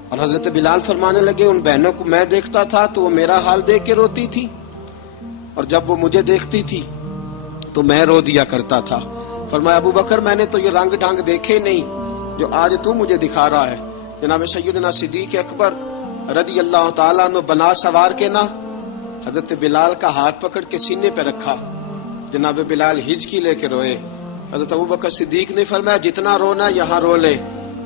اور حضرت بلال فرمانے لگے ان بہنوں کو میں دیکھتا تھا تو وہ میرا حال دیکھ کے روتی تھی، اور جب وہ مجھے دیکھتی تھی تو میں رو دیا کرتا تھا. فرمایا ابو بکر میں نے تو یہ رنگ ڈھنگ دیکھے نہیں جو آج تو مجھے دکھا رہا ہے. جناب سیدنا صدیق اکبر رضی اللہ تعالیٰ عنہ بنا سوار کے نا حضرت بلال کا ہاتھ پکڑ کے سینے پہ رکھا. جناب بلال ہچکی لے کے روئے. حضرت ابو بکر صدیق نے فرمایا جتنا رونا یہاں رو لے،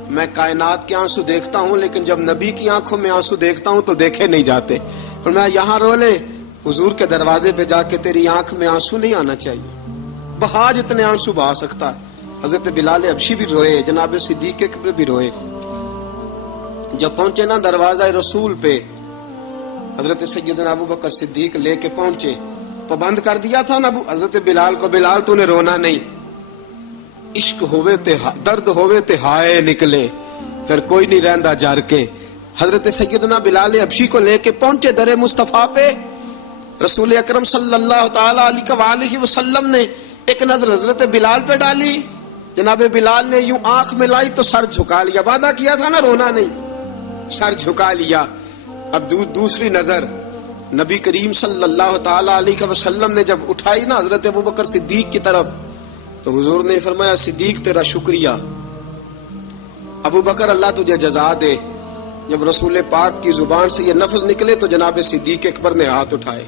میں کائنات کے آنسو دیکھتا ہوں لیکن جب نبی کی آنکھوں میں آنسو دیکھتا ہوں تو دیکھے نہیں جاتے. فرمایا یہاں رو لے، حضور کے دروازے پہ جا کے تیری آنکھ میں آنسو نہیں آنا چاہیے، بہا جتنے آنسو بہا سکتا ہے. حضرت بلال حبشی بھی روئے، جناب صدیق اکبر بھی روئے. جب پہنچے نا دروازہ رسول پہ، حضرت سیدنا ابو بکر صدیق لے کے پہنچے. پابند کر دیا تھا نا حضرت بلال کو، بلال تو نے رونا نہیں، عشق ہوئے تے درد ہوئے تے ہائے نکلے، پھر کوئی نہیں رہندا جار کے. حضرت سیدنا بلال حبشی کو لے کے پہنچے در مصطفیٰ پہ. رسول اکرم صلی اللہ تعالی علیہ وسلم نے ایک نظر حضرت بلال پہ ڈالی. جناب بلال نے یوں آنکھ میں لائی تو سر جھکا لیا، وعدہ کیا تھا نا رونا نہیں، سر جھکا لیا. اب دوسری نظر نبی کریم صلی اللہ تعالی علیہ وسلم نے جب اٹھائی نا حضرت ابوبکر صدیق کی طرف تو حضور نے فرمایا صدیق تیرا شکریہ، ابو بکر اللہ تجھے جزا دے. جب رسول پاک کی زبان سے یہ لفظ نکلے تو جناب صدیق اکبر نے ہاتھ اٹھائے،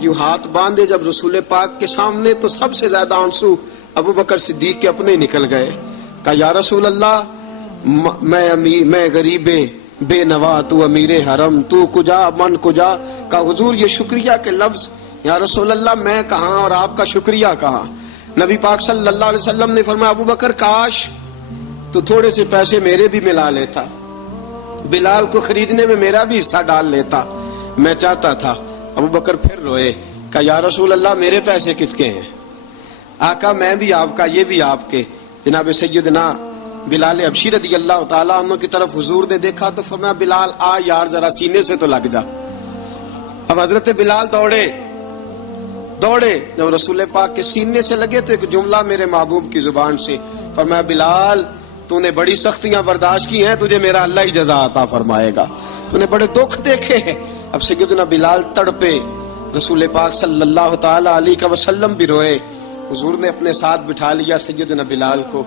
یوں ہاتھ باندھے جب رسول پاک کے سامنے تو سب سے زیادہ آنسو ابو بکر صدیق کے اپنے نکل گئے. کہا یا رسول اللہ میں غریب بے نوا، تو امیر حرم، تو کجا من کجا. کہا حضور یہ شکریہ کے لفظ، یا رسول اللہ میں کہاں اور آپ کا شکریہ کہاں. نبی پاک صلی اللہ علیہ وسلم نے فرمایا ابو بکر کاش تو تھوڑے سے پیسے میرے بھی ملا لیتا، بلال کو خریدنے میں میرا بھی حصہ ڈال لیتا، میں چاہتا تھا. ابو بکر پھر روئے. کہا یا رسول اللہ میرے پیسے کس کے ہیں؟ آقا میں بھی آپ کا، یہ بھی آپ کے. جناب سیدنا بلال حبشی رضی اللہ تعالیٰ عنہ کی طرف حضور نے دیکھا تو فرمایا بلال آ یار ذرا سینے سے تو لگ جا. اب حضرت بلال دوڑے. جب رسول پاک کے سینے سے لگے تو ایک جملہ میرے محبوب کی زبان سے فرمایا بلال تو نے بڑی سختیاں برداشت کی ہیں، تجھے میرا اللہ ہی جزا عطا فرمائے گا، تو نے بڑے دکھ دیکھے ہیں. اب سیدنا بلال تڑپے، رسول پاک صلی اللہ تعالی علیہ وسلم بھی روئے. حضور نے اپنے ساتھ بٹھا لیا سیدنا بلال کو.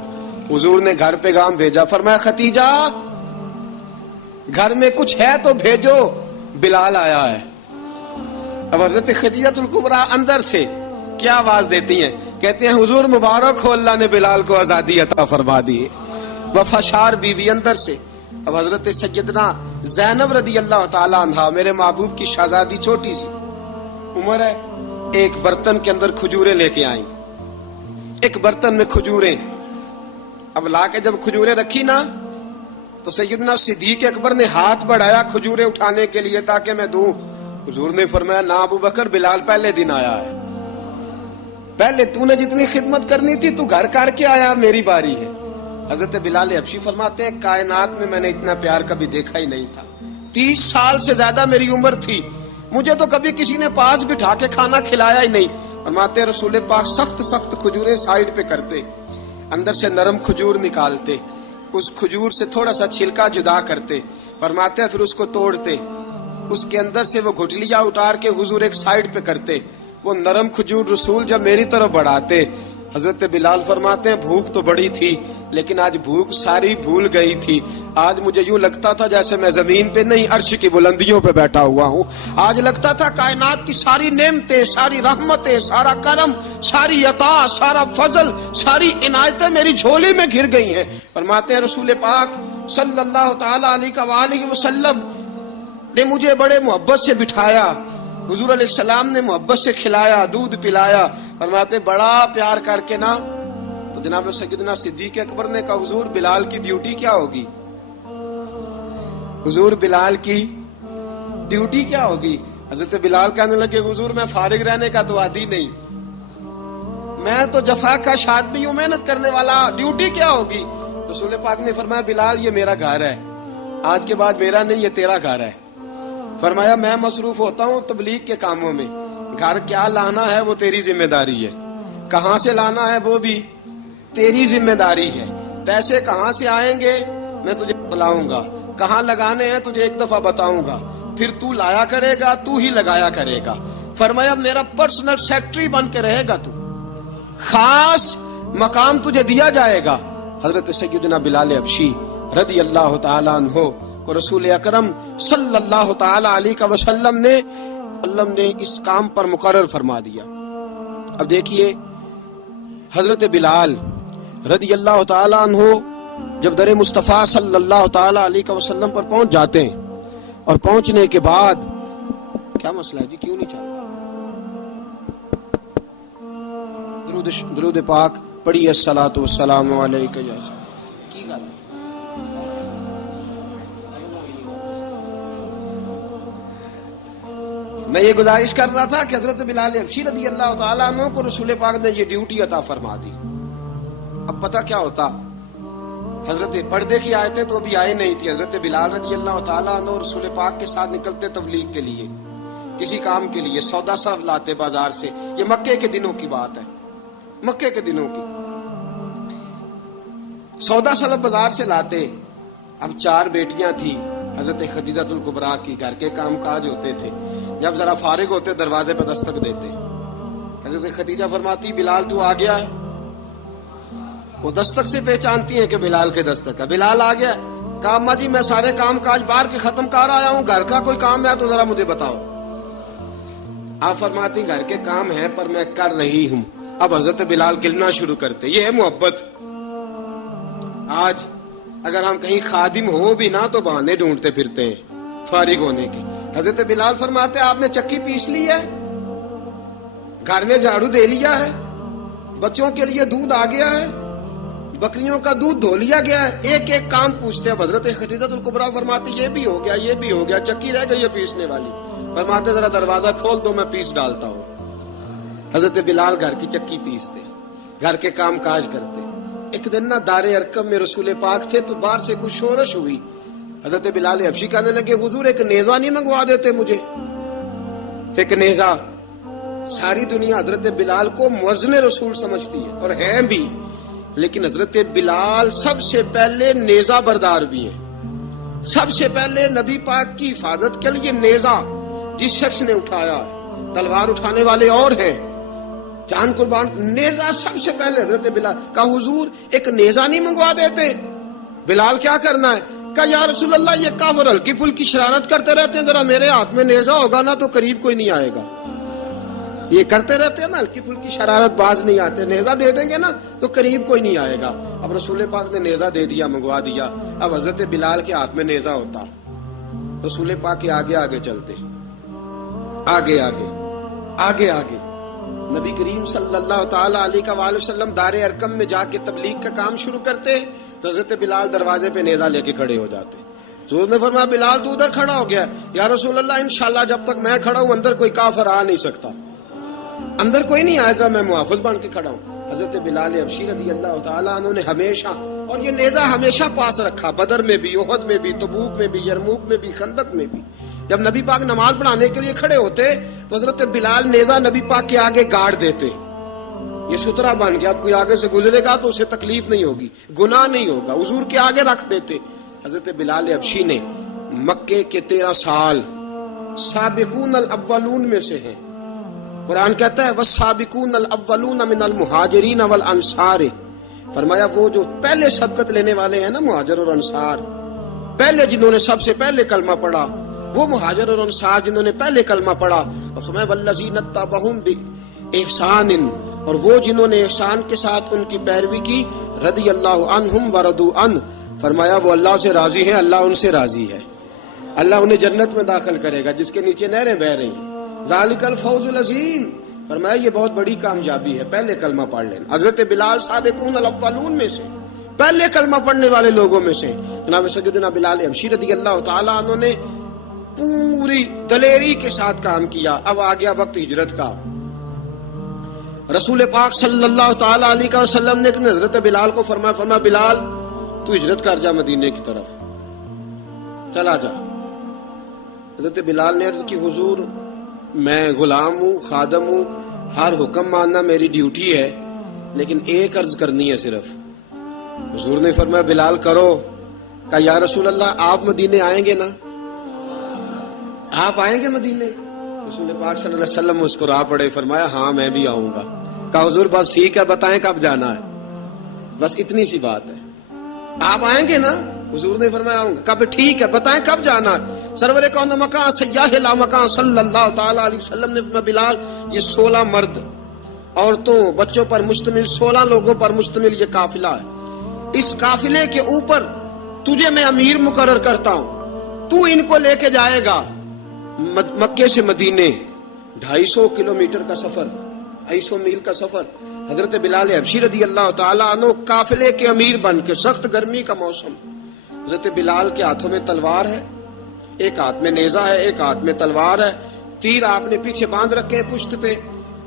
حضور نے گھر پیغام بھیجا، فرمایا ختیجہ گھر میں کچھ ہے تو بھیجو، بلال آیا ہے. اب حضرت خدیجہ الکبریٰ اندر سے کیا آواز دیتی ہیں، کہتے ہیں حضور مبارک ہو، اللہ نے بلال کو آزادی عطا فرما دی. وفاشار بی بی اندر سے. اب حضرت سیدنا زینب رضی اللہ تعالی عنہا میرے محبوب کی شہزادی، چھوٹی سی عمر ہے، ایک برتن کے اندر کھجوریں لے کے آئیں، ایک برتن میں کھجوریں. اب لا کے جب کھجوریں رکھی نا تو سیدنا صدیق اکبر نے ہاتھ بڑھایا کھجوریں اٹھانے کے لیے تاکہ میں دوں. حضور نے فرمایا نہ ابو بکر، بلال پہلے دن آیا ہے، پہلے تو نے جتنی خدمت کرنی تھی تو گھر کر کے آیا، میری باری ہے. حضرت بلال حبشی فرماتے ہیں کائنات میں نے اتنا پیار کبھی دیکھا ہی نہیں تھا. 30 سال سے زیادہ میری عمر تھی، مجھے تو کبھی کسی نے پاس بٹھا کے کھانا کھلایا ہی نہیں. فرماتے ہیں رسول پاک سخت کھجوریں سائیڈ پہ کرتے، اندر سے نرم کھجور نکالتے، اس کھجور سے تھوڑا سا چھلکا جدا کرتے. فرماتے ہیں پھر اس کو توڑتے، اس کے اندر سے وہ گھٹلیاں اتار کے حضور ایک سائیڈ پہ کرتے. وہ نرم کھجور رسول جب میری طرف بڑھاتے، حضرت بلال فرماتے ہیں بھوک تو بڑی تھی لیکن آج بھوک ساری بھول گئی تھی. آج مجھے یوں لگتا تھا جیسے میں زمین پہ نہیں عرش کی بلندیوں پہ بیٹھا ہوا ہوں. آج لگتا تھا کائنات کی ساری نعمتیں، ساری رحمتیں، سارا کرم، ساری عطا، سارا فضل، ساری عنایتیں میری جھولی میں گھر گئی ہیں. فرماتے ہیں رسول پاک صلی اللہ تعالی علیہ وآلہ وسلم نے مجھے بڑے محبت سے بٹھایا. حضور علیہ السلام نے محبت سے کھلایا، دودھ پلایا. فرماتے بڑا پیار کر کے نا تو جناب سیدنا صدیق اکبر نے کہا حضور بلال کی ڈیوٹی کیا ہوگی؟ حضور بلال کی ڈیوٹی کیا ہوگی؟ حضرت بلال کہنے لگے حضور میں فارغ رہنے کا تو عادی نہیں، میں تو جفا کا آدمی ہوں، محنت کرنے والا، ڈیوٹی کیا ہوگی؟ رسول پاک نے فرمایا بلال یہ میرا گھر ہے، آج کے بعد میرا نہیں یہ تیرا گھر ہے. فرمایا میں مصروف ہوتا ہوں تبلیغ کے کاموں میں، گھر کیا لانا ہے وہ تیری ذمہ داری ہے، کہاں سے لانا ہے وہ بھی تیری ذمہ داری ہے، پیسے کہاں سے آئیں گے میں تجھے بتلاؤں گا، کہاں لگانے ہیں تجھے ایک دفعہ بتاؤں گا، پھر تو لایا کرے گا، تو ہی لگایا کرے گا. فرمایا میرا پرسنل سیکٹری بن کے رہے گا، تو خاص مقام تجھے دیا جائے گا. حضرت سیدنا بلال حبشی رضی اللہ تعالی عنہ کو رسول اکرم صلی اللہ تعالی علیہ وسلم نے اس کام پر مقرر فرما دیا. اب دیکھیے حضرت بلال رضی اللہ تعالی عنہ جب در مصطفیٰ صلی اللہ تعالی علیہ وسلم پر پہنچ جاتے ہیں اور پہنچنے کے بعد کیا مسئلہ ہے جی کیوں نہیں چل رہا؟ درود پاک پڑھیے الصلاۃ والسلام علیک یا کی گل میں یہ گزارش کر رہا تھا کہ حضرت بلال حبشی رضی اللہ تعالیٰ عنہ کو رسول پاک نے یہ ڈیوٹی عطا فرما دی. اب پتہ کیا ہوتا، حضرت پردے کی آیتیں تو ابھی آئے نہیں تھی. حضرت بلال رضی اللہ تعالیٰ عنہ رسول پاک کے ساتھ نکلتے تبلیغ کے لیے، کسی کام کے لیے، سودا سر لاتے بازار سے. یہ مکے کے دنوں کی بات ہے، مکے کے دنوں کی. سودا سلب بازار سے لاتے. اب 4 بیٹیاں تھی حضرت خدیجہ الکبریٰ کی، گھر کے کام کاج ہوتے تھے. جب ذرا فارغ ہوتے دروازے پہ دستک دیتے. حضرت خدیجہ فرماتی بلال تو آ گیا ہے. وہ دستک سے پہچانتی ہیں کہ بلال کے دستک ہے. بلال آ گیا. کہا اماں جی میں سارے کام کاج باہر کے ختم کر آیا ہوں، گھر کا کوئی کام ہے تو ذرا مجھے بتاؤ. آپ فرماتی گھر کے کام ہیں پر میں کر رہی ہوں. اب حضرت بلال گلنا شروع کرتے. یہ ہے محبت. آج اگر ہم کہیں خادم ہو بھی نہ تو بہانے ڈھونڈتے پھرتے ہیں فارغ ہونے کے. حضرت بلال فرماتے آپ نے چکی پیس لی ہے، گھر میں جھاڑو دے لیا ہے، بچوں کے لیے دودھ آ گیا ہے، بکریوں کا دودھ دھو لیا گیا ہے. ایک ایک کام پوچھتے. اب حضرت خدیجہ الکبریٰ فرماتے یہ بھی ہو گیا، یہ بھی ہو گیا، چکی رہ گئی ہے پیسنے والی. فرماتے ذرا دروازہ کھول دو میں پیس ڈالتا ہوں. حضرت بلال گھر کی چکی پیستے، گھر کے کام کاج کرتے. ایک دن نہ دار ارقم میں رسول پاک تھے تو باہر سے کچھ شورش ہوئی. حضرت بلال حبشی کہنے لگے حضور ایک نیزہ نہیں منگوا دیتے مجھے؟ ایک نیزہ. ساری دنیا حضرت بلال کو مؤذن رسول سمجھتی ہے اور ہیں بھی، لیکن حضرت بلال سب سے پہلے نیزہ بردار بھی ہیں. سب سے پہلے نبی پاک کی حفاظت کے لیے نیزہ جس شخص نے اٹھایا، تلوار اٹھانے والے اور ہیں، جان قربان. نیزہ سب سے پہلے حضرت بلال. کہا حضور ایک نیزہ نہیں منگوا دیتے؟ بلال کیا کرنا ہے؟ کہا یا رسول اللہ یہ کافر ہلکی پھلکی شرارت کرتے رہتے ہیں، ذرا میرے ہاتھ میں نیزہ ہوگا نا تو قریب کوئی نہیں آئے گا. یہ کرتے رہتے ہیں نا ہلکی پھلکی شرارت، باز نہیں آتے. نیزہ دے دیں گے نا تو قریب کوئی نہیں آئے گا. اب رسول پاک نے نیزہ دے دیا، منگوا دیا. اب حضرت بلال کے ہاتھ میں نیزہ ہوتا، رسول پاک کے آگے آگے چلتے، آگے آگے آگے آگے. نبی کریم صلی اللہ تعالی علیہ وآلہ وسلم دار ارقم میں جا کے تبلیغ کا کام شروع کرتے تو حضرت بلال دروازے پہ نیزہ لے کے کھڑے ہو جاتے. حضور نے فرمایا بلال تو ادھر کھڑا ہو گیا. یا رسول اللہ انشاءاللہ جب تک میں کھڑا ہوں اندر کوئی کافر آ نہیں سکتا، اندر کوئی نہیں آئے گا، میں محافظ بن کے کھڑا ہوں. حضرت بلال حبشی رضی اللہ تعالیٰ عنہ نے ہمیشہ، اور یہ نیزہ ہمیشہ پاس رکھا، بدر میں بھی، احد میں بھی، تبوک میں بھی، یرموک میں بھی، خندق میں بھی. جب نبی پاک نماز پڑھانے کے لیے کھڑے ہوتے تو حضرت بلال نیزہ نبی پاک کے آگے گاڑ دیتے. یہ سترا بن گیا، اب کوئی آگے سے گزرے گا تو اسے تکلیف نہیں ہوگی، گناہ نہیں ہوگا. حضور کے آگے رکھ دیتے. حضرت بلال حبشی نے مکے کے 13 سال سابقون الاولون میں سے ہیں. قرآن کہتا ہے والسابقون الاولون من المہاجرین والانصار، فرمایا وہ جو پہلے سبقت لینے والے ہیں نا مہاجر اور انصار، پہلے جنہوں نے سب سے پہلے کلمہ پڑھا وہ مہاجر اور انصار جنہوں نے پہلے کلمہ پڑھا، اور فرمایا والذین اتبعوہم باحسان، اور وہ جنہوں نے احسان کے ساتھ ان کی پیروی کی، رضی اللہ عنہم ورضوا عنہ، فرمایا وہ اللہ سے راضی ہیں، اللہ ان سے راضی ہے، اللہ انہیں جنت میں داخل کرے گا جس کے نیچے نہریں بہ رہی ہیں، ذالک الفوز العظیم، فرمایا یہ بہت بڑی کامیابی ہے پہلے کلمہ پڑھ لینا۔ حضرت بلال سابقون الاولون میں سے، پہلے کلمہ پڑھنے والے لوگوں میں سے، جناب سیدنا بلال حبشی رضی اللہ تعالیٰ عنہ نے پوری دلیری کے ساتھ کام کیا۔ اب آ گیا وقت ہجرت کا، رسول پاک صلی اللہ تعالی علیہ وسلم نے حضرت بلال کو فرمایا بلال تو ہجرت کر جا مدینے کی طرف، چلا جا۔ حضرت بلال نے عرض کی حضور میں غلام ہوں، خادم ہوں، ہر حکم ماننا میری ڈیوٹی ہے، لیکن ایک عرض کرنی ہے صرف۔ حضور نے فرمایا بلال کرو۔ کہا یا رسول اللہ آپ مدینے آئیں گے نا، آپ آئیں گے مدینے؟ رسول پاک صلی اللہ علیہ وسلم مسکرا پڑے، فرمایا ہاں میں بھی آؤں گا۔ کہا حضور بس ٹھیک ہے بتائیں کب جانا ہے، بس اتنی سی بات ہے، آپ آئیں گے نا؟ حضور نے فرمایا آؤں گا۔ کہا ٹھیک ہے بتائیں کب جانا ہے۔ سرور کون مکان سیاح لا مکان صلی اللہ تعالی علیہ وسلم نے فرمایا بلال یہ 16 مرد عورتوں بچوں پر مشتمل 16 لوگوں پر مشتمل یہ قافلہ ہے، اس قافلے کے اوپر تجھے میں امیر مقرر کرتا ہوں، تو ان کو لے کے جائے گا مکے سے مدینے، 250 کلومیٹر کا سفر، 250 میل کا سفر۔ حضرت بلال حبشی رضی اللہ تعالیٰ عنہ قافلے کے امیر بن کے، سخت گرمی کا موسم، حضرت بلال کے ہاتھوں میں تلوار ہے، ایک ہاتھ میں نیزہ ہے، ایک ہاتھ میں تلوار ہے، تیر آپ نے پیچھے باندھ رکھے ہیں پشت پہ،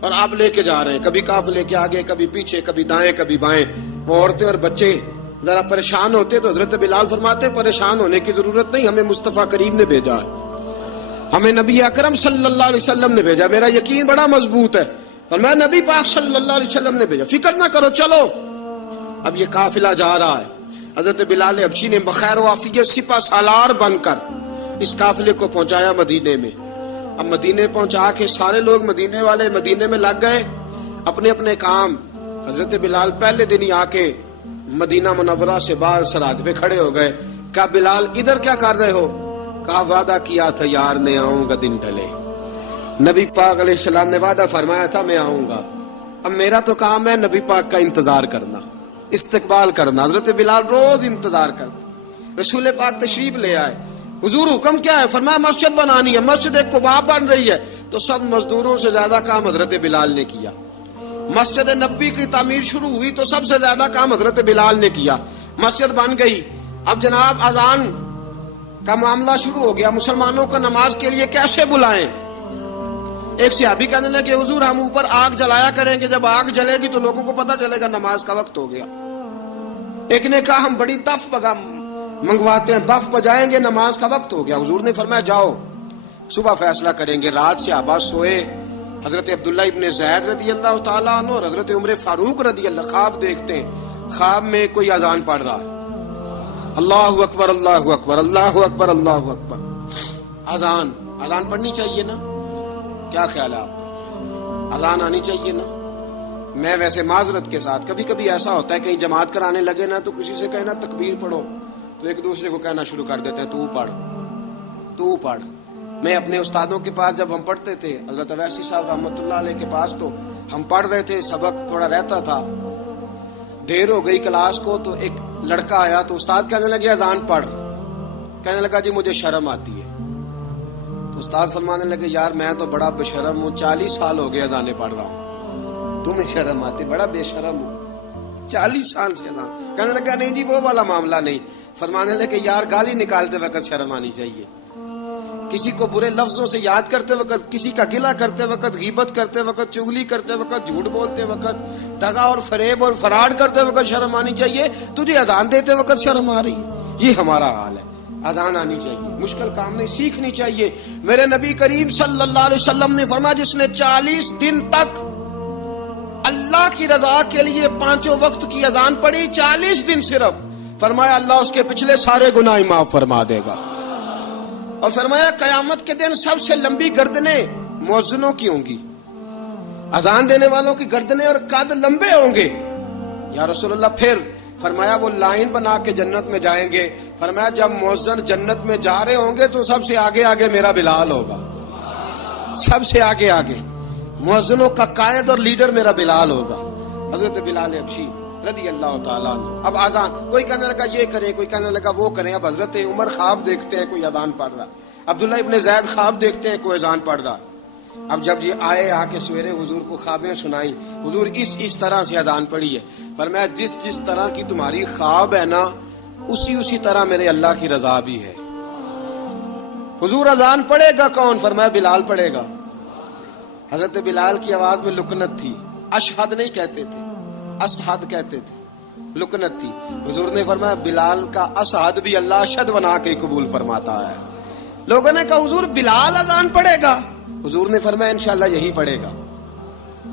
اور آپ لے کے جا رہے ہیں، کبھی قافلے کے آگے کبھی پیچھے، کبھی دائیں کبھی بائیں۔ وہ عورتیں اور بچے ذرا پریشان ہوتے تو حضرت بلال فرماتے پریشان ہونے کی ضرورت نہیں، ہمیں مصطفیٰ کریم نے بھیجا ہے، ہمیں نبی اکرم صلی اللہ علیہ وسلم نے بھیجا، میرا یقین بڑا مضبوط ہے، اور میں نبی پاک صلی اللہ علیہ وسلم نے بھیجا، فکر نہ کرو چلو۔ اب یہ قافلہ جا رہا ہے، حضرت بلال حبشی نے بخیر و عافیت سپہ سالار بن کر اس قافلے کو پہنچایا مدینے میں۔ اب مدینے پہنچا کے سارے لوگ مدینے والے مدینے میں لگ گئے اپنے اپنے کام۔ حضرت بلال پہلے دن ہی آ کے مدینہ منورہ سے باہر سرحد پہ کھڑے ہو گئے۔ کہا بلال ادھر کیا کر رہے ہو؟ کہا وعدہ کیا تھا یار نے آؤں گا دن ڈھلے، نبی پاک علیہ السلام نے وعدہ فرمایا تھا میں آؤں گا، اب میرا تو کام ہے نبی پاک کا انتظار کرنا، استقبال کرنا۔ حضرت بلال روز انتظار کرتے، رسول پاک تشریف لے آئے، حضور حکم کیا ہے؟ فرمایا مسجد بنانی ہے، مسجد قباء بن رہی ہے، تو سب مزدوروں سے زیادہ کام حضرت بلال نے کیا۔ مسجد نبوی کی تعمیر شروع ہوئی تو سب سے زیادہ کام حضرت بلال نے کیا، مسجد بن گئی۔ اب جناب اذان کا معاملہ شروع ہو گیا، مسلمانوں کو نماز کے لیے کیسے بلائیں؟ ایک صحابی کہنے لگے حضور ہم اوپر آگ جلایا کریں گے، جب آگ جلے گی تو لوگوں کو پتہ چلے گا نماز کا وقت ہو گیا۔ ایک نے کہا ہم بڑی دف منگواتے ہیں، دف بجائیں گے، نماز کا وقت ہو گیا۔ حضور نے فرمایا جاؤ صبح فیصلہ کریں گے۔ رات سے صحابہ سوئے، حضرت عبداللہ ابن زید رضی اللہ تعالیٰ عنہ اور حضرت عمر فاروق رضی اللہ خواب دیکھتے ہیں، خواب میں کوئی اذان پڑھ رہا ہے، اللہ اکبر اللہ اکبر اللہ اکبر اللہ اکبر، اذان پڑھنی چاہیے نا؟ کیا خیال ہے آپ کا؟ اذان آنی چاہیے نا؟ میں ویسے معذرت کے ساتھ کبھی کبھی ایسا ہوتا ہے کہیں جماعت کرانے لگے نا تو کسی سے کہنا تکبیر پڑھو تو ایک دوسرے کو کہنا شروع کر دیتے ہیں تو پڑھ۔ میں اپنے استادوں کے پاس جب ہم پڑھتے تھے، حضرت ویسی صاحب رحمۃ اللہ علیہ کے پاس، تو ہم پڑھ رہے تھے، سبق تھوڑا رہتا تھا، دیر ہو گئی کلاس کو تو ایک لڑکا آیا تو استاد کہنے لگے اذان پڑھ، کہنے لگا جی مجھے شرم آتی ہے، تو استاد فرمانے لگے یار میں تو بڑا بے شرم ہوں، 40 سال ہو گئے اذانیں پڑھ رہا ہوں، تمہیں شرم آتی؟ بڑا بے شرم ہوں، 40 سال سے اذان۔ کہنے لگا نہیں جی وہ والا معاملہ نہیں، فرمانے لگے یار گالی نکالتے وقت شرم آنی چاہیے، کسی کو برے لفظوں سے یاد کرتے وقت، کسی کا گلہ کرتے وقت، غیبت کرتے وقت، چغلی کرتے وقت، جھوٹ بولتے وقت، دغا اور فریب اور فراڈ کرتے وقت شرم آنی چاہیے، تجھے اذان دیتے وقت شرم آ رہی ہے، یہ ہمارا حال ہے۔ اذان آنی چاہیے، مشکل کام نہیں، سیکھنی چاہیے۔ میرے نبی کریم صلی اللہ علیہ وسلم نے فرمایا جس نے 40 دن تک اللہ کی رضا کے لیے 5 وقت کی اذان پڑھی، 40 دن صرف، فرمایا اللہ اس کے پچھلے سارے گناہ معاف فرما دے گا، اور فرمایا قیامت کے دن سب سے لمبی گردنیں مؤذنوں کی ہوں گی، اذان دینے والوں کی گردنیں اور قد لمبے ہوں گے. یا رسول اللہ پھر؟ فرمایا وہ لائن بنا کے جنت میں جائیں گے. فرمایا جب مؤذن جنت میں جا رہے ہوں گے تو سب سے آگے آگے میرا بلال ہوگا, سب سے آگے آگے مؤذنوں کا قائد اور لیڈر میرا بلال ہوگا, حضرت بلال حبشی رضی اللہ تعالیٰ عنہ. اب آزان کوئی کہنے لگا یہ کریں, کوئی کہنے لگا وہ کریں. اب حضرت عمر خواب دیکھتے ہیں کوئی اذان پڑھ رہا, عبداللہ ابن زید خواب دیکھتے ہیں کوئی اذان پڑھ رہا. اب جب یہ آئے آ کے سویرے حضور کو خوابیں سنائی, حضور اس طرح سے اذان پڑھی ہے. فرمایا جس طرح کی تمہاری خواب ہے نا اسی طرح میرے اللہ کی رضا بھی ہے. حضور اذان پڑھے گا کون؟ فرمایا بلال پڑھے گا. حضرت بلال کی آواز میں لکنت تھی, اشہد نہیں کہتے تھے, اسہد کہتے تھے, لکنت تھی. حضور نے فرمایا بلال کا اسہد بھی اللہ اشہد بنا کے قبول فرماتا ہے. لوگوں نے کہا حضور بلال اذان پڑھے گا؟ حضور نے فرمایا انشاءاللہ یہی پڑھے گا.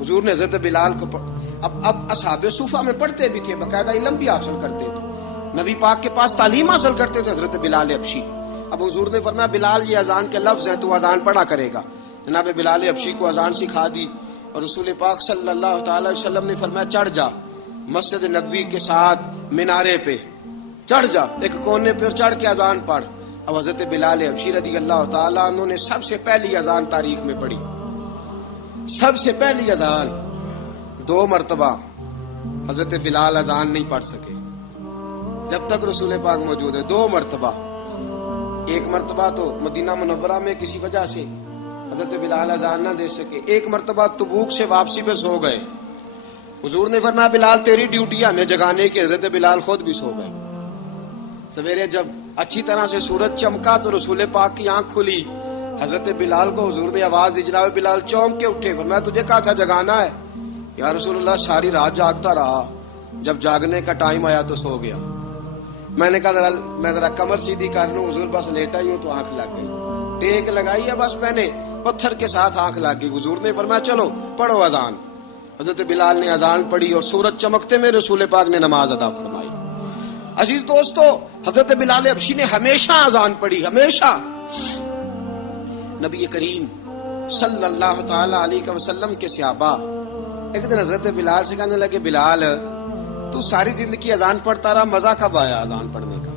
حضور نے حضرت بلال کو اب اصحاب صوفہ میں پڑھتے بھی تھے, باقاعدہ علم بھی حاصل کرتے تھے, نبی پاک کے پاس تعلیم حاصل کرتے تھے حضرت بلال حبشی. اب حضور نے فرمایا بلال یہ اذان کے لفظ ہیں تو اذان پڑھا کرے گا. جناب بلال حبشی کو اذان سکھا دی اور رسول پاک صلی اللہ تعالی وسلم نے فرمایا چڑھ جا مسجد نبوی کے ساتھ مینارے پہ, چڑھ جا ایک کونے پہ اور چڑھ کے اذان پڑھ. اب حضرت بلال حبشی رضی اللہ تعالیٰ عنہ نے سب سے پہلی اذان تاریخ میں پڑھی, سب سے پہلی اذان. 2 مرتبہ حضرت بلال اذان نہیں پڑھ سکے جب تک رسول پاک موجود ہے. 2 مرتبہ, ایک مرتبہ تو مدینہ منورہ میں کسی وجہ سے حضرت بلال اذان نہ دے سکے, ایک مرتبہ تبوک سے واپسی پہ سو گئے. حضور نے فرمایا بلال تیری ڈیوٹی ہے ہمیں جگانے کی. حضرت بلال خود بھی سو گئے. سویرے جب اچھی طرح سے سورج چمکا تو رسول پاک کی آنکھ کھلی. حضرت بلال کو حضور نے آواز دی, جناب بلال چونک کے اٹھے. فرمایا تجھے کہا تھا جگانا ہے. یا رسول اللہ ساری رات جاگتا رہا, جب جاگنے کا ٹائم آیا تو سو گیا. میں نے کہا میں ذرا کمر سیدھی کر لوں. حضور بس لیٹا ہی ہوں تو آنکھ لگ گئی, ٹیک لگائی ہے بس میں نے, پتھر کے ساتھ آنکھ لگ گئی. حضور نے فرمایا چلو پڑھو اذان. حضرت بلال نے اذان پڑھی اور سورج چمکتے میں رسول پاک نے نماز ادا فرمائی. عزیز دوستو حضرت بلال حبشی نے ہمیشہ اذان پڑھی, ہمیشہ. نبی کریم صلی اللہ تعالی علیہ وسلم کے صحابہ ایک دن حضرت بلال سے کہنے لگے بلال تو ساری زندگی اذان پڑھتا رہا, مزہ کب آیا اذان پڑھنے کا,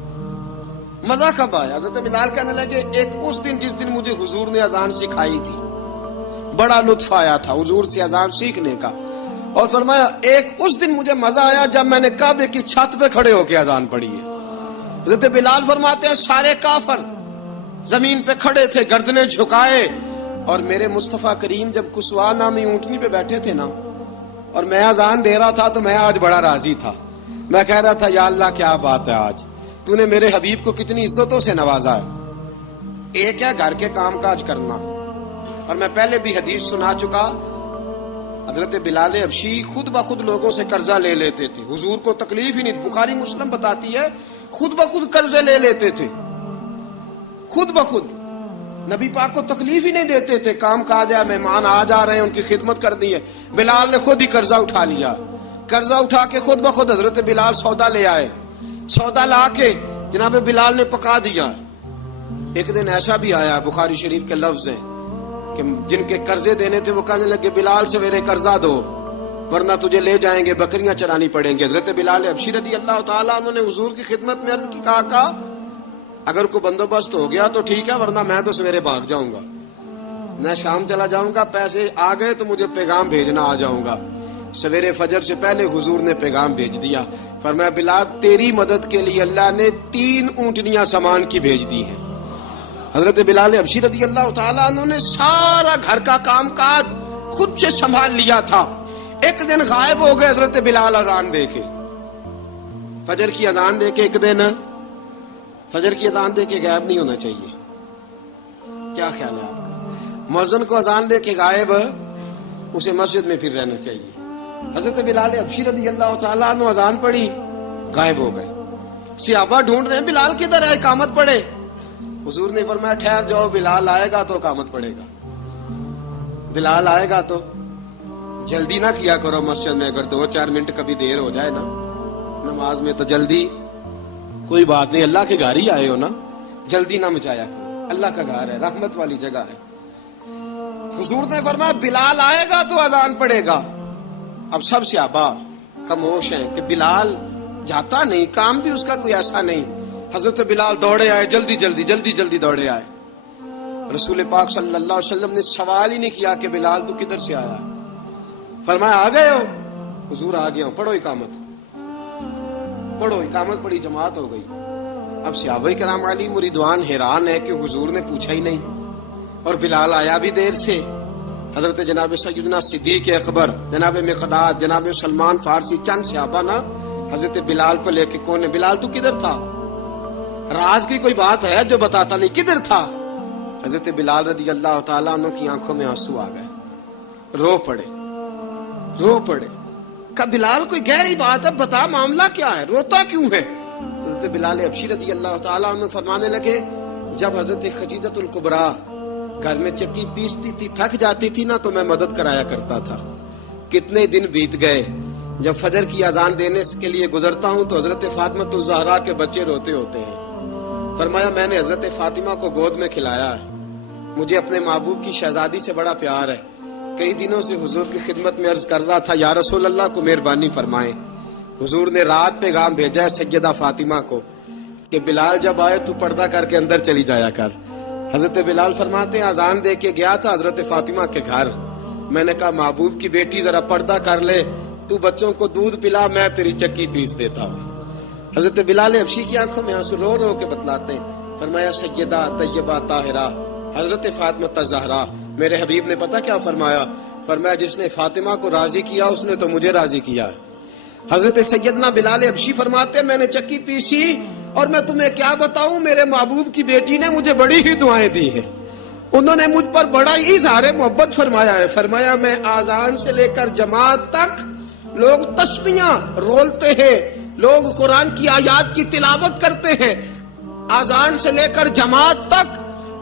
مزہ کب آیا؟ حضرت بلال کہنے لگے ایک اس دن جس دن مجھے حضور نے اذان سکھائی تھی بڑا لطف آیا تھا حضور سے اذان سیکھنے کا. اور فرمایا ایک اس دن مجھے مزہ آیا جب میں نے کعبے کی چھت پہ کھڑے ہو کے اذان پڑھی ہے. حضرت بلال فرماتے ہیں سارے کافر زمین پہ کھڑے تھے گردنیں جھکائے, اور میرے مصطفیٰ کریم جب کسوا نامی اونٹنی پہ بیٹھے تھے نا اور میں اذان دے رہا تھا تو میں آج بڑا راضی تھا. میں کہہ رہا تھا یا اللہ کیا بات ہے, آج تو نے میرے حبیب کو کتنی عزتوں سے نوازا ہے. ایک ہے گھر کے کام کاج کرنا, اور میں پہلے بھی حدیث سنا چکا, حضرت بلال حبشی خود بخود لوگوں سے قرضہ لے لیتے تھے, حضور کو تکلیف ہی نہیں. بخاری مسلم بتاتی ہے خود بخود قرضے لے لیتے تھے, خود بخود. نبی پاک کو تکلیف ہی نہیں دیتے تھے, کام کاج ہے مہمان آ جا رہے ہیں ان کی خدمت کرنی ہے. بلال نے خود ہی قرضہ اٹھا لیا, قرضہ اٹھا کے خود بخود حضرت بلال سودا لے آئے, سودا لا کے جناب بلال نے پکا دیا. ایک دن ایسا بھی آیا بخاری شریف کے لفظ ہیں کہ جن کے قرضے دینے تھے وہ کہنے لگے بلال سویرے قرضہ دو ورنہ تجھے لے جائیں گے, بکریاں چرانی پڑیں گے. حضرت بلال حبشی رضی اللہ تعالیٰ عنہ نے حضور کی خدمت میں عرض کی, کہا اگر کوئی بندوبست ہو گیا تو ٹھیک ہے ورنہ میں تو سویرے بھاگ جاؤں گا, میں شام چلا جاؤں گا, پیسے آ گئے تو مجھے پیغام بھیجنا آ جاؤں گا. سویرے فجر سے پہلے حضور نے پیغام بھیج دیا. فرمایا بلال تیری مدد کے لیے اللہ نے 3 اونٹنیاں سامان کی بھیج دی ہیں. حضرت بلال حبشی رضی اللہ تعالیٰ عنہ نے سارا گھر کا کام کاج خود سے سنبھال لیا تھا. ایک دن غائب ہو گئے حضرت بلال اذان دے کے, فجر کی اذان دے کے. ایک دن فجر کی اذان دے کے غائب نہیں ہونا چاہیے. کیا خیال ہے آپ کا؟ مؤذن کو اذان دے کے غائب اسے مسجد میں پھر رہنا چاہیے. حضرت بلال حبشی رضی اللہ تعالیٰ عنہ اذان پڑھی غائب ہو گئے. صحابہ ڈھونڈ رہے ہیں بلال کدھر ہے, اقامت پڑھے. حضور نے فرمایا ٹھہر جاؤ, بلال آئے گا تو اقامت پڑھے گا, بلال آئے گا تو. جلدی نہ کیا کرو مسجد میں, اگر 2-4 منٹ کبھی دیر ہو جائے نا نماز میں تو جلدی کوئی بات نہیں, اللہ کے گھر ہی آئے ہو نا, جلدی نہ مچایا کرو, اللہ کا گھر ہے, رحمت والی جگہ ہے. حضور نے فرمایا بلال آئے گا تو اذان پڑے گا. اب سب صحابہ خاموش ہیں کہ بلال جاتا نہیں, کام بھی اس کا کوئی ایسا نہیں. حضرت بلال دوڑے آئے, جلدی جلدی جلدی جلدی دوڑے آئے. رسول پاک صلی اللہ علیہ وسلم نے سوال ہی نہیں کیا کہ بلال تو کدھر سے آیا, فرمایا آ گئے ہو؟ حضور آ گیا ہوں. پڑھو اقامت, پڑھو اقامت پڑھی, جماعت ہو گئی. اب صحابہ کرام علیہم رضوان حیران ہے کہ حضور نے پوچھا ہی نہیں اور بلال آیا بھی دیر سے. حضرت جناب سیدنا صدیق اکبر, جناب مقداد, جناب سلمان فارسی, چند صحابہ نا حضرت بلال کو لے کے, کون ہے بلال تو کدھر تھا؟ راز کی کوئی بات ہے جو بتاتا نہیں, کدھر تھا؟ حضرت بلال رضی اللہ تعالیٰ عنہ کی آنکھوں میں آنسو آ گئے, رو پڑے, رو پڑے. کہ بلال کوئی گہری بات ہے, بتا معاملہ کیا ہے, روتا کیوں ہے؟ حضرت بلال حبشی رضی اللہ تعالیٰ عنہ فرمانے لگے جب حضرت خدیجہ الکبریٰ گھر میں چکی پیستی تھی, تھک جاتی تھی نا, تو میں مدد کرایا کرتا تھا. کتنے دن بیت گئے, جب فجر کی اذان دینے کے لیے گزرتا ہوں تو حضرت فاطمہ الزہرا کے بچے روتے ہوتے ہیں. فرمایا میں نے حضرت فاطمہ کو گود میں کھلایا ہے, مجھے اپنے محبوب کی شہزادی سے بڑا پیار ہے. کئی دنوں سے حضور کی خدمت میں عرض کر رہا تھا یا رسول اللہ کو مہربانی فرمائیں. حضور نے رات پیغام بھیجا ہے سیدہ فاطمہ کو کہ بلال جب آئے تو پردہ کر کے اندر چلی جایا کر. حضرت بلال فرماتے ہیں اذان دے کے گیا تھا حضرت فاطمہ کے گھر, میں نے کہا محبوب کی بیٹی ذرا پردہ کر لے, تو بچوں کو دودھ پلا, میں تیری چکی پیس دیتا ہوں. حضرت بلال حبشی کی آنکھوں میں آنسو رو رو کے بتلاتے ہیں. فرمایا سیدہ طیبہ طاہرہ حضرت فاطمہ الزہرا, میرے حبیب نے پتہ کیا فرمایا؟ فرمایا جس نے فاطمہ کو راضی کیا اس نے تو مجھے راضی کیا. حضرت سیدنا بلال حبشی فرماتے میں نے چکی پیسی اور میں تمہیں کیا بتاؤں, میرے محبوب کی بیٹی نے مجھے بڑی ہی دعائیں دی ہیں, انہوں نے مجھ پر بڑا ہی اظہار محبت فرمایا ہے. فرمایا میں آذان سے لے کر جماعت تک لوگ تسبیحاں رولتے ہیں, لوگ قرآن کی آیات کی تلاوت کرتے ہیں, آذان سے لے کر جماعت تک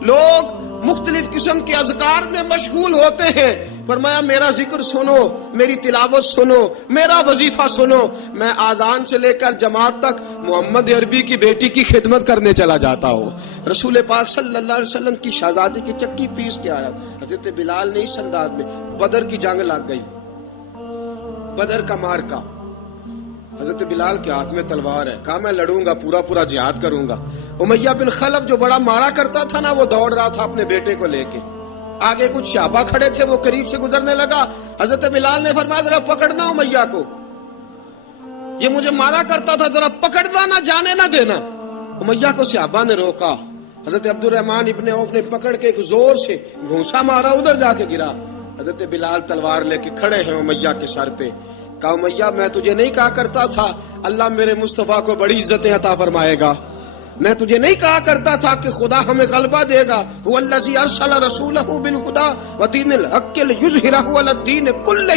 لوگ مختلف قسم کے اذکار میں مشغول ہوتے ہیں. فرمایا میرا ذکر سنو, میری تلاوت سنو, میرا وظیفہ سنو, میں آذان سے لے کر جماعت تک محمد عربی کی بیٹی کی خدمت کرنے چلا جاتا ہوں. رسول پاک صلی اللہ علیہ وسلم کی شہزادی کی چکی پیس کے آیا. حضرت بلال نے اس انداز میں, بدر کی جنگ لگ گئی, بدر کا مارکا, حضرت بلال کے ہاتھ میں تلوار ہے, کہا میں لڑوں گا, پورا پورا جہاد کروں گا. امیہ بن خلف جو بڑا مارا کرتا تھا نا, وہ دوڑ رہا تھا اپنے بیٹے کو لے کے, آگے کچھ صحابہ کھڑے تھے, وہ قریب سے گزرنے لگا. حضرت بلال نے فرمایا ذرا پکڑنا امیہ کو, یہ مجھے مارا کرتا تھا, ذرا پکڑنا, نہ جانے نہ دینا. امیہ کو صحابہ نے روکا. حضرت عبد الرحمن ابن عوف نے پکڑ کے ایک زور سے گھونسا مارا, ادھر جا کے گرا. حضرت بلال تلوار لے کے کھڑے ہیں امیہ کے سر پہ. کہا امیہ میں تجھے نہیں کہا کرتا تھا اللہ میرے مصطفیٰ کو بڑی عزتیں عطا فرمائے گا, میں تجھے نہیں کہا کرتا تھا کہ خدا ہمیں غلبہ دے گا, هو الذی ارسل رسولہ بالہدی ودین الحق لیظہرہ علی الدین کلہ,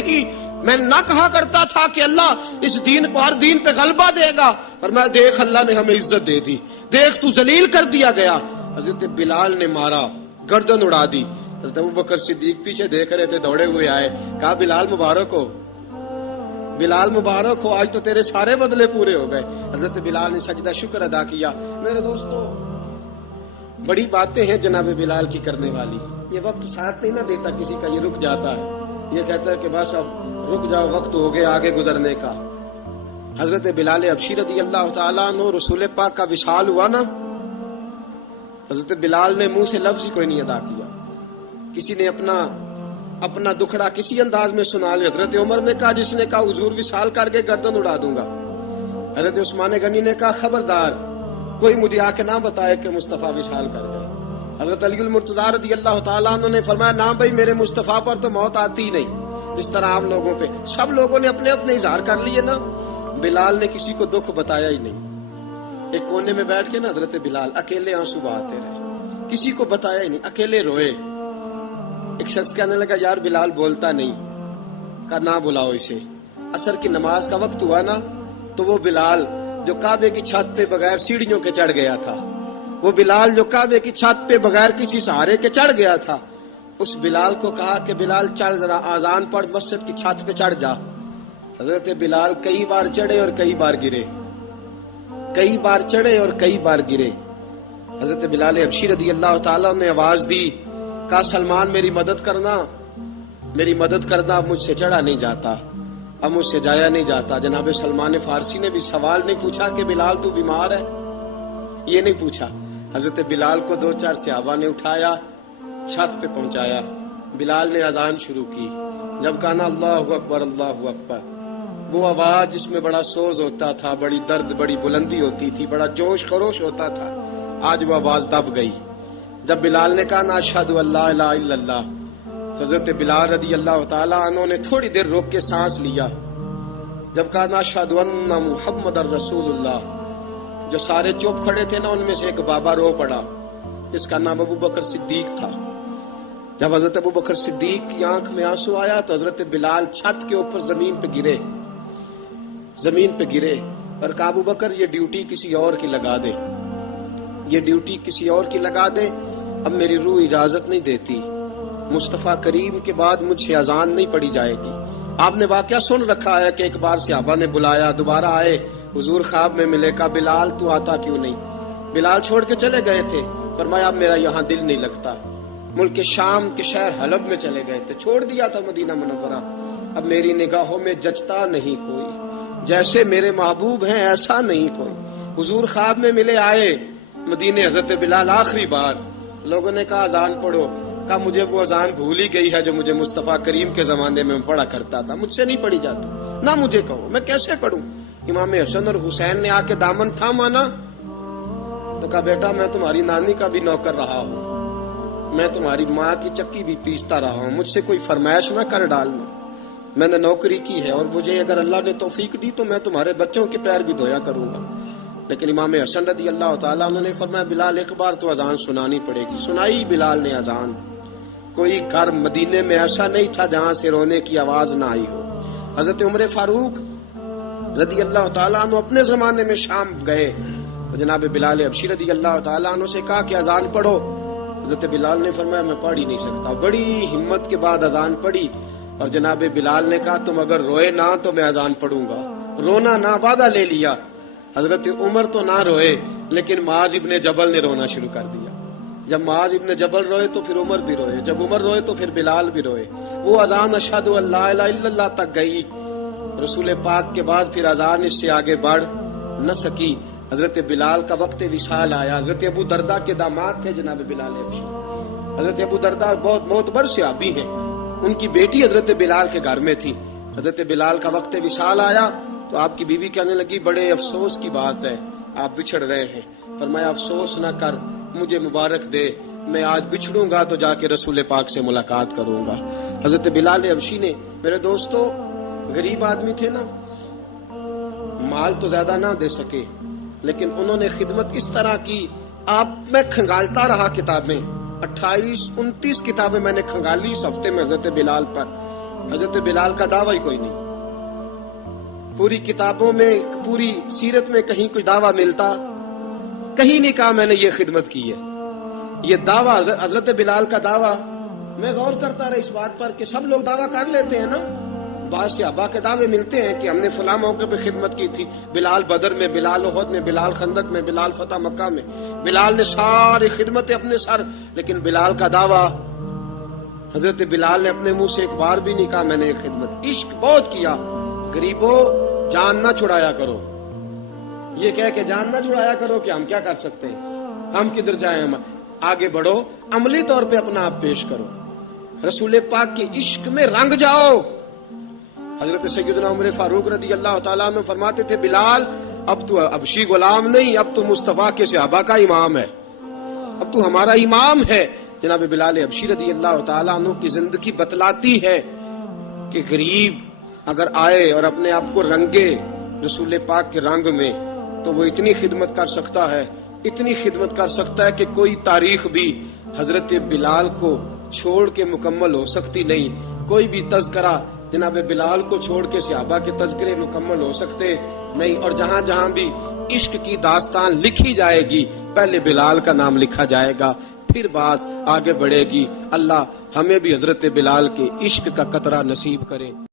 میں نہ کہا کرتا تھا کہ اللہ اس دین کو ہر دین پہ غلبہ دے گا, اور میں دیکھ اللہ نے ہمیں عزت دے دی, دیکھ تو ذلیل کر دیا گیا. حضرت بلال نے مارا, گردن اڑا دی. حضرت ابوبکر صدیق پیچھے دیکھ رہے تھے, دوڑے ہوئے آئے, کہا بلال مبارک ہو, بلال مبارک ہو, آج تو تیرے سارے بدلے پورے ہو گئے. حضرت بلال نے سجدہ شکر ادا کیا. میرے دوستو بڑی باتیں ہیں جناب بلال کی کرنے والی, یہ وقت ساتھ نہیں نہ دیتا کسی کا, یہ رک جاتا ہے, یہ کہتا ہے کہ بس اب رک جاؤ, وقت ہو گیا آگے گزرنے کا. حضرت بلال حبشی رضی اللہ تعالیٰ عنہ رسول پاک کا وصال ہوا نا, حضرت بلال نے منہ سے لفظ ہی کوئی نہیں ادا کیا. کسی نے اپنا دکھڑا کسی انداز میں سنا لیا. حضرت عمر نے کہا, جس نے کہا حضور وصال کر کے گردن اڑا دوں گا. حضرت عثمان غنی نے کہا خبردار کوئی مجھے آ کے نہ بتائے کہ مصطفیٰ وصال کر گئے. حضرت علی المرتضیٰ رضی اللہ تعالیٰ عنہ نے فرمایا نہ بھائی میرے مصطفیٰ پر تو موت آتی ہی نہیں, جس طرح عام لوگوں پہ. سب لوگوں نے اپنے اپنے اظہار کر لیے نا, بلال نے کسی کو دکھ بتایا ہی نہیں. ایک کونے میں بیٹھ کے نا حضرت بلال اکیلے آنسو بہاتے رہے, کسی کو بتایا ہی نہیں, اکیلے روئے. ایک شخص کہنے لگا یار بلال بولتا نہیں, کہا نہ بلاؤ اسے. عصر کی نماز کا وقت ہوا نا, تو وہ بلال جو کعبے کی چھت پہ بغیر سیڑھیوں کے چڑھ گیا تھا, وہ بلال جو کعبے کی چھت پہ بغیر کسی سہارے کے چڑھ گیا تھا, اس بلال کو کہا کہ بلال چل ذرا آذان پڑھ, مسجد کی چھت پہ چڑھ جا. حضرت بلال کئی بار چڑھے اور کئی بار گرے, کئی بار چڑھے اور کئی بار گرے. حضرت بلال حبشی رضی اللہ تعالیٰ نے آواز دی, کہا سلمان میری مدد کرنا، اب مجھ سے چڑھا نہیں جاتا، اب مجھ سے جایا نہیں جاتا۔ جناب سلمان فارسی نے بھی سوال نہیں پوچھا کہ بلال تو بیمار ہے، یہ نہیں پوچھا۔ حضرت بلال کو 2-4 صحابہ نے اٹھایا، چھت پہ پہنچایا، بلال نے اذان شروع کی۔ جب کہا نا اللہ اکبر اللہ اکبر، وہ آواز جس میں بڑا سوز ہوتا تھا، بڑی درد، بڑی بلندی ہوتی تھی، بڑا جوش خروش ہوتا تھا، آج وہ آواز دب گئی۔ جب بلال نے کہا نا اشہد ان لا الہ الا اللہ، حضرت بلال رضی اللہ تعالیٰ عنہ نے تھوڑی دیر روک کے سانس لیا۔ جب کہا نا اشہد ان محمد رسول اللہ، جو سارے چپ کھڑے تھے نا ان میں سے ایک بابا رو پڑا، جس کا نام ابو بکر صدیق تھا۔ جب حضرت ابو بکر صدیق کی آنکھ میں آنسو آیا تو حضرت بلال چھت کے اوپر زمین پہ گرے اور کہا ابو بکر یہ ڈیوٹی کسی اور کی لگا دے، اب میری روح اجازت نہیں دیتی، مصطفیٰ کریم کے بعد مجھ سے اذان نہیں پڑھی جائے گی۔ آپ نے واقعہ سن رکھا ہے کہ ایک بار صحابہ نے بلایا، دوبارہ آئے، حضور خواب میں ملے، کہا بلال تو آتا کیوں نہیں؟ بلال چھوڑ کے چلے گئے تھے، فرمایا اب میرا یہاں دل نہیں لگتا۔ ملک شام کے شہر حلب میں چلے گئے تھے، چھوڑ دیا تھا مدینہ منورہ، اب میری نگاہوں میں جچتا نہیں کوئی، جیسے میرے محبوب ہیں ایسا نہیں کوئی۔ حضور خواب میں ملے، آئے مدینے، حضرت بلال آخری بار، لوگوں نے کہا اذان پڑھو، کہا مجھے وہ اذان بھول ہی گئی ہے جو مجھے مصطفیٰ کریم کے زمانے میں پڑھا کرتا تھا، مجھ سے نہیں پڑھی جاتی، نہ مجھے کہو، میں کیسے پڑھوں؟ امام حسن اور حسین نے آ کے دامن تھاما نا، تو کہا بیٹا میں تمہاری نانی کا بھی نوکر رہا ہوں، میں تمہاری ماں کی چکی بھی پیستا رہا ہوں، مجھ سے کوئی فرمائش نہ کر ڈالنا، میں نے نوکری کی ہے، اور مجھے اگر اللہ نے توفیق دی تو میں تمہارے بچوں کے پیر بھی دھویا کروں گا۔ لیکن امام حسن رضی اللہ تعالیٰ عنہ نے فرمایا بلال ایک بار تو اذان سنانی پڑے گی۔ سنائی بلال نے اذان۔ کوئی گھر مدینے میں ایسا نہیں تھا جہاں سے رونے کی آواز نہ آئی ہو۔ حضرت عمر فاروق رضی اللہ تعالیٰ عنہ اپنے زمانے میں شام گئے، جناب بلال حبشی رضی اللہ تعالیٰ عنہ سے کہا کہ اذان پڑھو، حضرت بلال نے فرمایا میں پڑھ ہی نہیں سکتا، بڑی ہمت کے بعد اذان پڑھی، اور جناب بلال نے کہا تم اگر روئے نہ تو میں اذان پڑھوں گا، رونا نہ، وعدہ لے لیا۔ حضرت عمر تو نہ روئے، لیکن معاذ ابن جبل نے رونا شروع کر دیا۔ جب معاذ ابن جبل روئے تو پھر عمر بھی روئے، جب عمر روئے تو پھر بلال بھی روئے۔ وہ اذان اشہد ان لا الہ الا اللہ تک گئی، رسول پاک کے بعد پھر اذان اس سے آگے بڑھ نہ سکی۔ حضرت بلال کا وقت وصال آیا۔ حضرت ابو درداء کے داماد تھے جناب بلال حبشی۔ حضرت ابو درداء بہت معتبر صحابی ہیں، ان کی بیٹی حضرت بلال کے گھر میں تھی۔ حضرت بلال کا وقت وصال آیا تو آپ کی بیوی کہنے لگی بڑے افسوس کی بات ہے، آپ بچھڑ رہے ہیں۔ فرمایا افسوس نہ کر، مجھے مبارک دے، میں آج بچھڑوں گا تو جا کے رسول پاک سے ملاقات کروں گا۔ حضرت بلال حبشی نے، میرے دوستو، غریب آدمی تھے نا، مال تو زیادہ نہ دے سکے، لیکن انہوں نے خدمت اس طرح کی، آپ میں کھنگالتا رہا کتابیں، 28-29 کتابیں میں نے کھنگالی اس ہفتے میں حضرت بلال پر۔ حضرت بلال کا دعویٰ ہی کوئی نہیں، پوری کتابوں میں، پوری سیرت میں کہیں کوئی دعویٰ ملتا؟ کہیں نہیں کہا میں نے یہ خدمت کی ہے۔ یہ دعویٰ حضرت بلال کا دعویٰ، میں غور کرتا رہا اس بات پر کہ سب لوگ دعویٰ کر لیتے ہیں نا، بعض صحابہ کے دعوے ملتے ہیں کہ ہم نے فلاں موقع پہ خدمت کی تھی، بلال بدر میں، بلال احد میں، بلال خندق میں، بلال فتح مکہ میں، بلال نے ساری خدمتیں اپنے سر، لیکن بلال کا دعویٰ، حضرت بلال نے اپنے منہ سے ایک بار بھی نہیں کہا میں نے یہ خدمت۔ عشق بہت کیا، غریبوں جان نہ چھڑایا کرو، یہ کہہ کہ جان نہ چھڑایا کرو کہ ہم کیا کر سکتے ہیں، ہم کدھر جائیں، ہم آگے بڑھو، عملی طور پہ اپنا آپ پیش کرو، رسول پاک کے عشق میں رنگ جاؤ۔ حضرت سیدنا عمر فاروق رضی اللہ تعالیٰ عنہ فرماتے تھے بلال اب تو حبشی غلام نہیں، اب تو مصطفیٰ کے صحابہ کا امام ہے، اب تو ہمارا امام ہے۔ جناب بلال حبشی رضی اللہ تعالیٰ عنہ کی زندگی بتلاتی ہے کہ غریب اگر آئے اور اپنے آپ کو رنگے رسول پاک کے رنگ میں تو وہ اتنی خدمت کر سکتا ہے، اتنی خدمت کر سکتا ہے کہ کوئی تاریخ بھی حضرت بلال کو چھوڑ کے مکمل ہو سکتی نہیں، کوئی بھی تذکرہ جناب بلال کو چھوڑ کے صحابہ کے تذکرے مکمل ہو سکتے نہیں، اور جہاں جہاں بھی عشق کی داستان لکھی جائے گی پہلے بلال کا نام لکھا جائے گا، پھر بات آگے بڑھے گی۔ اللہ ہمیں بھی حضرت بلال کے عشق کا قطرہ نصیب کرے۔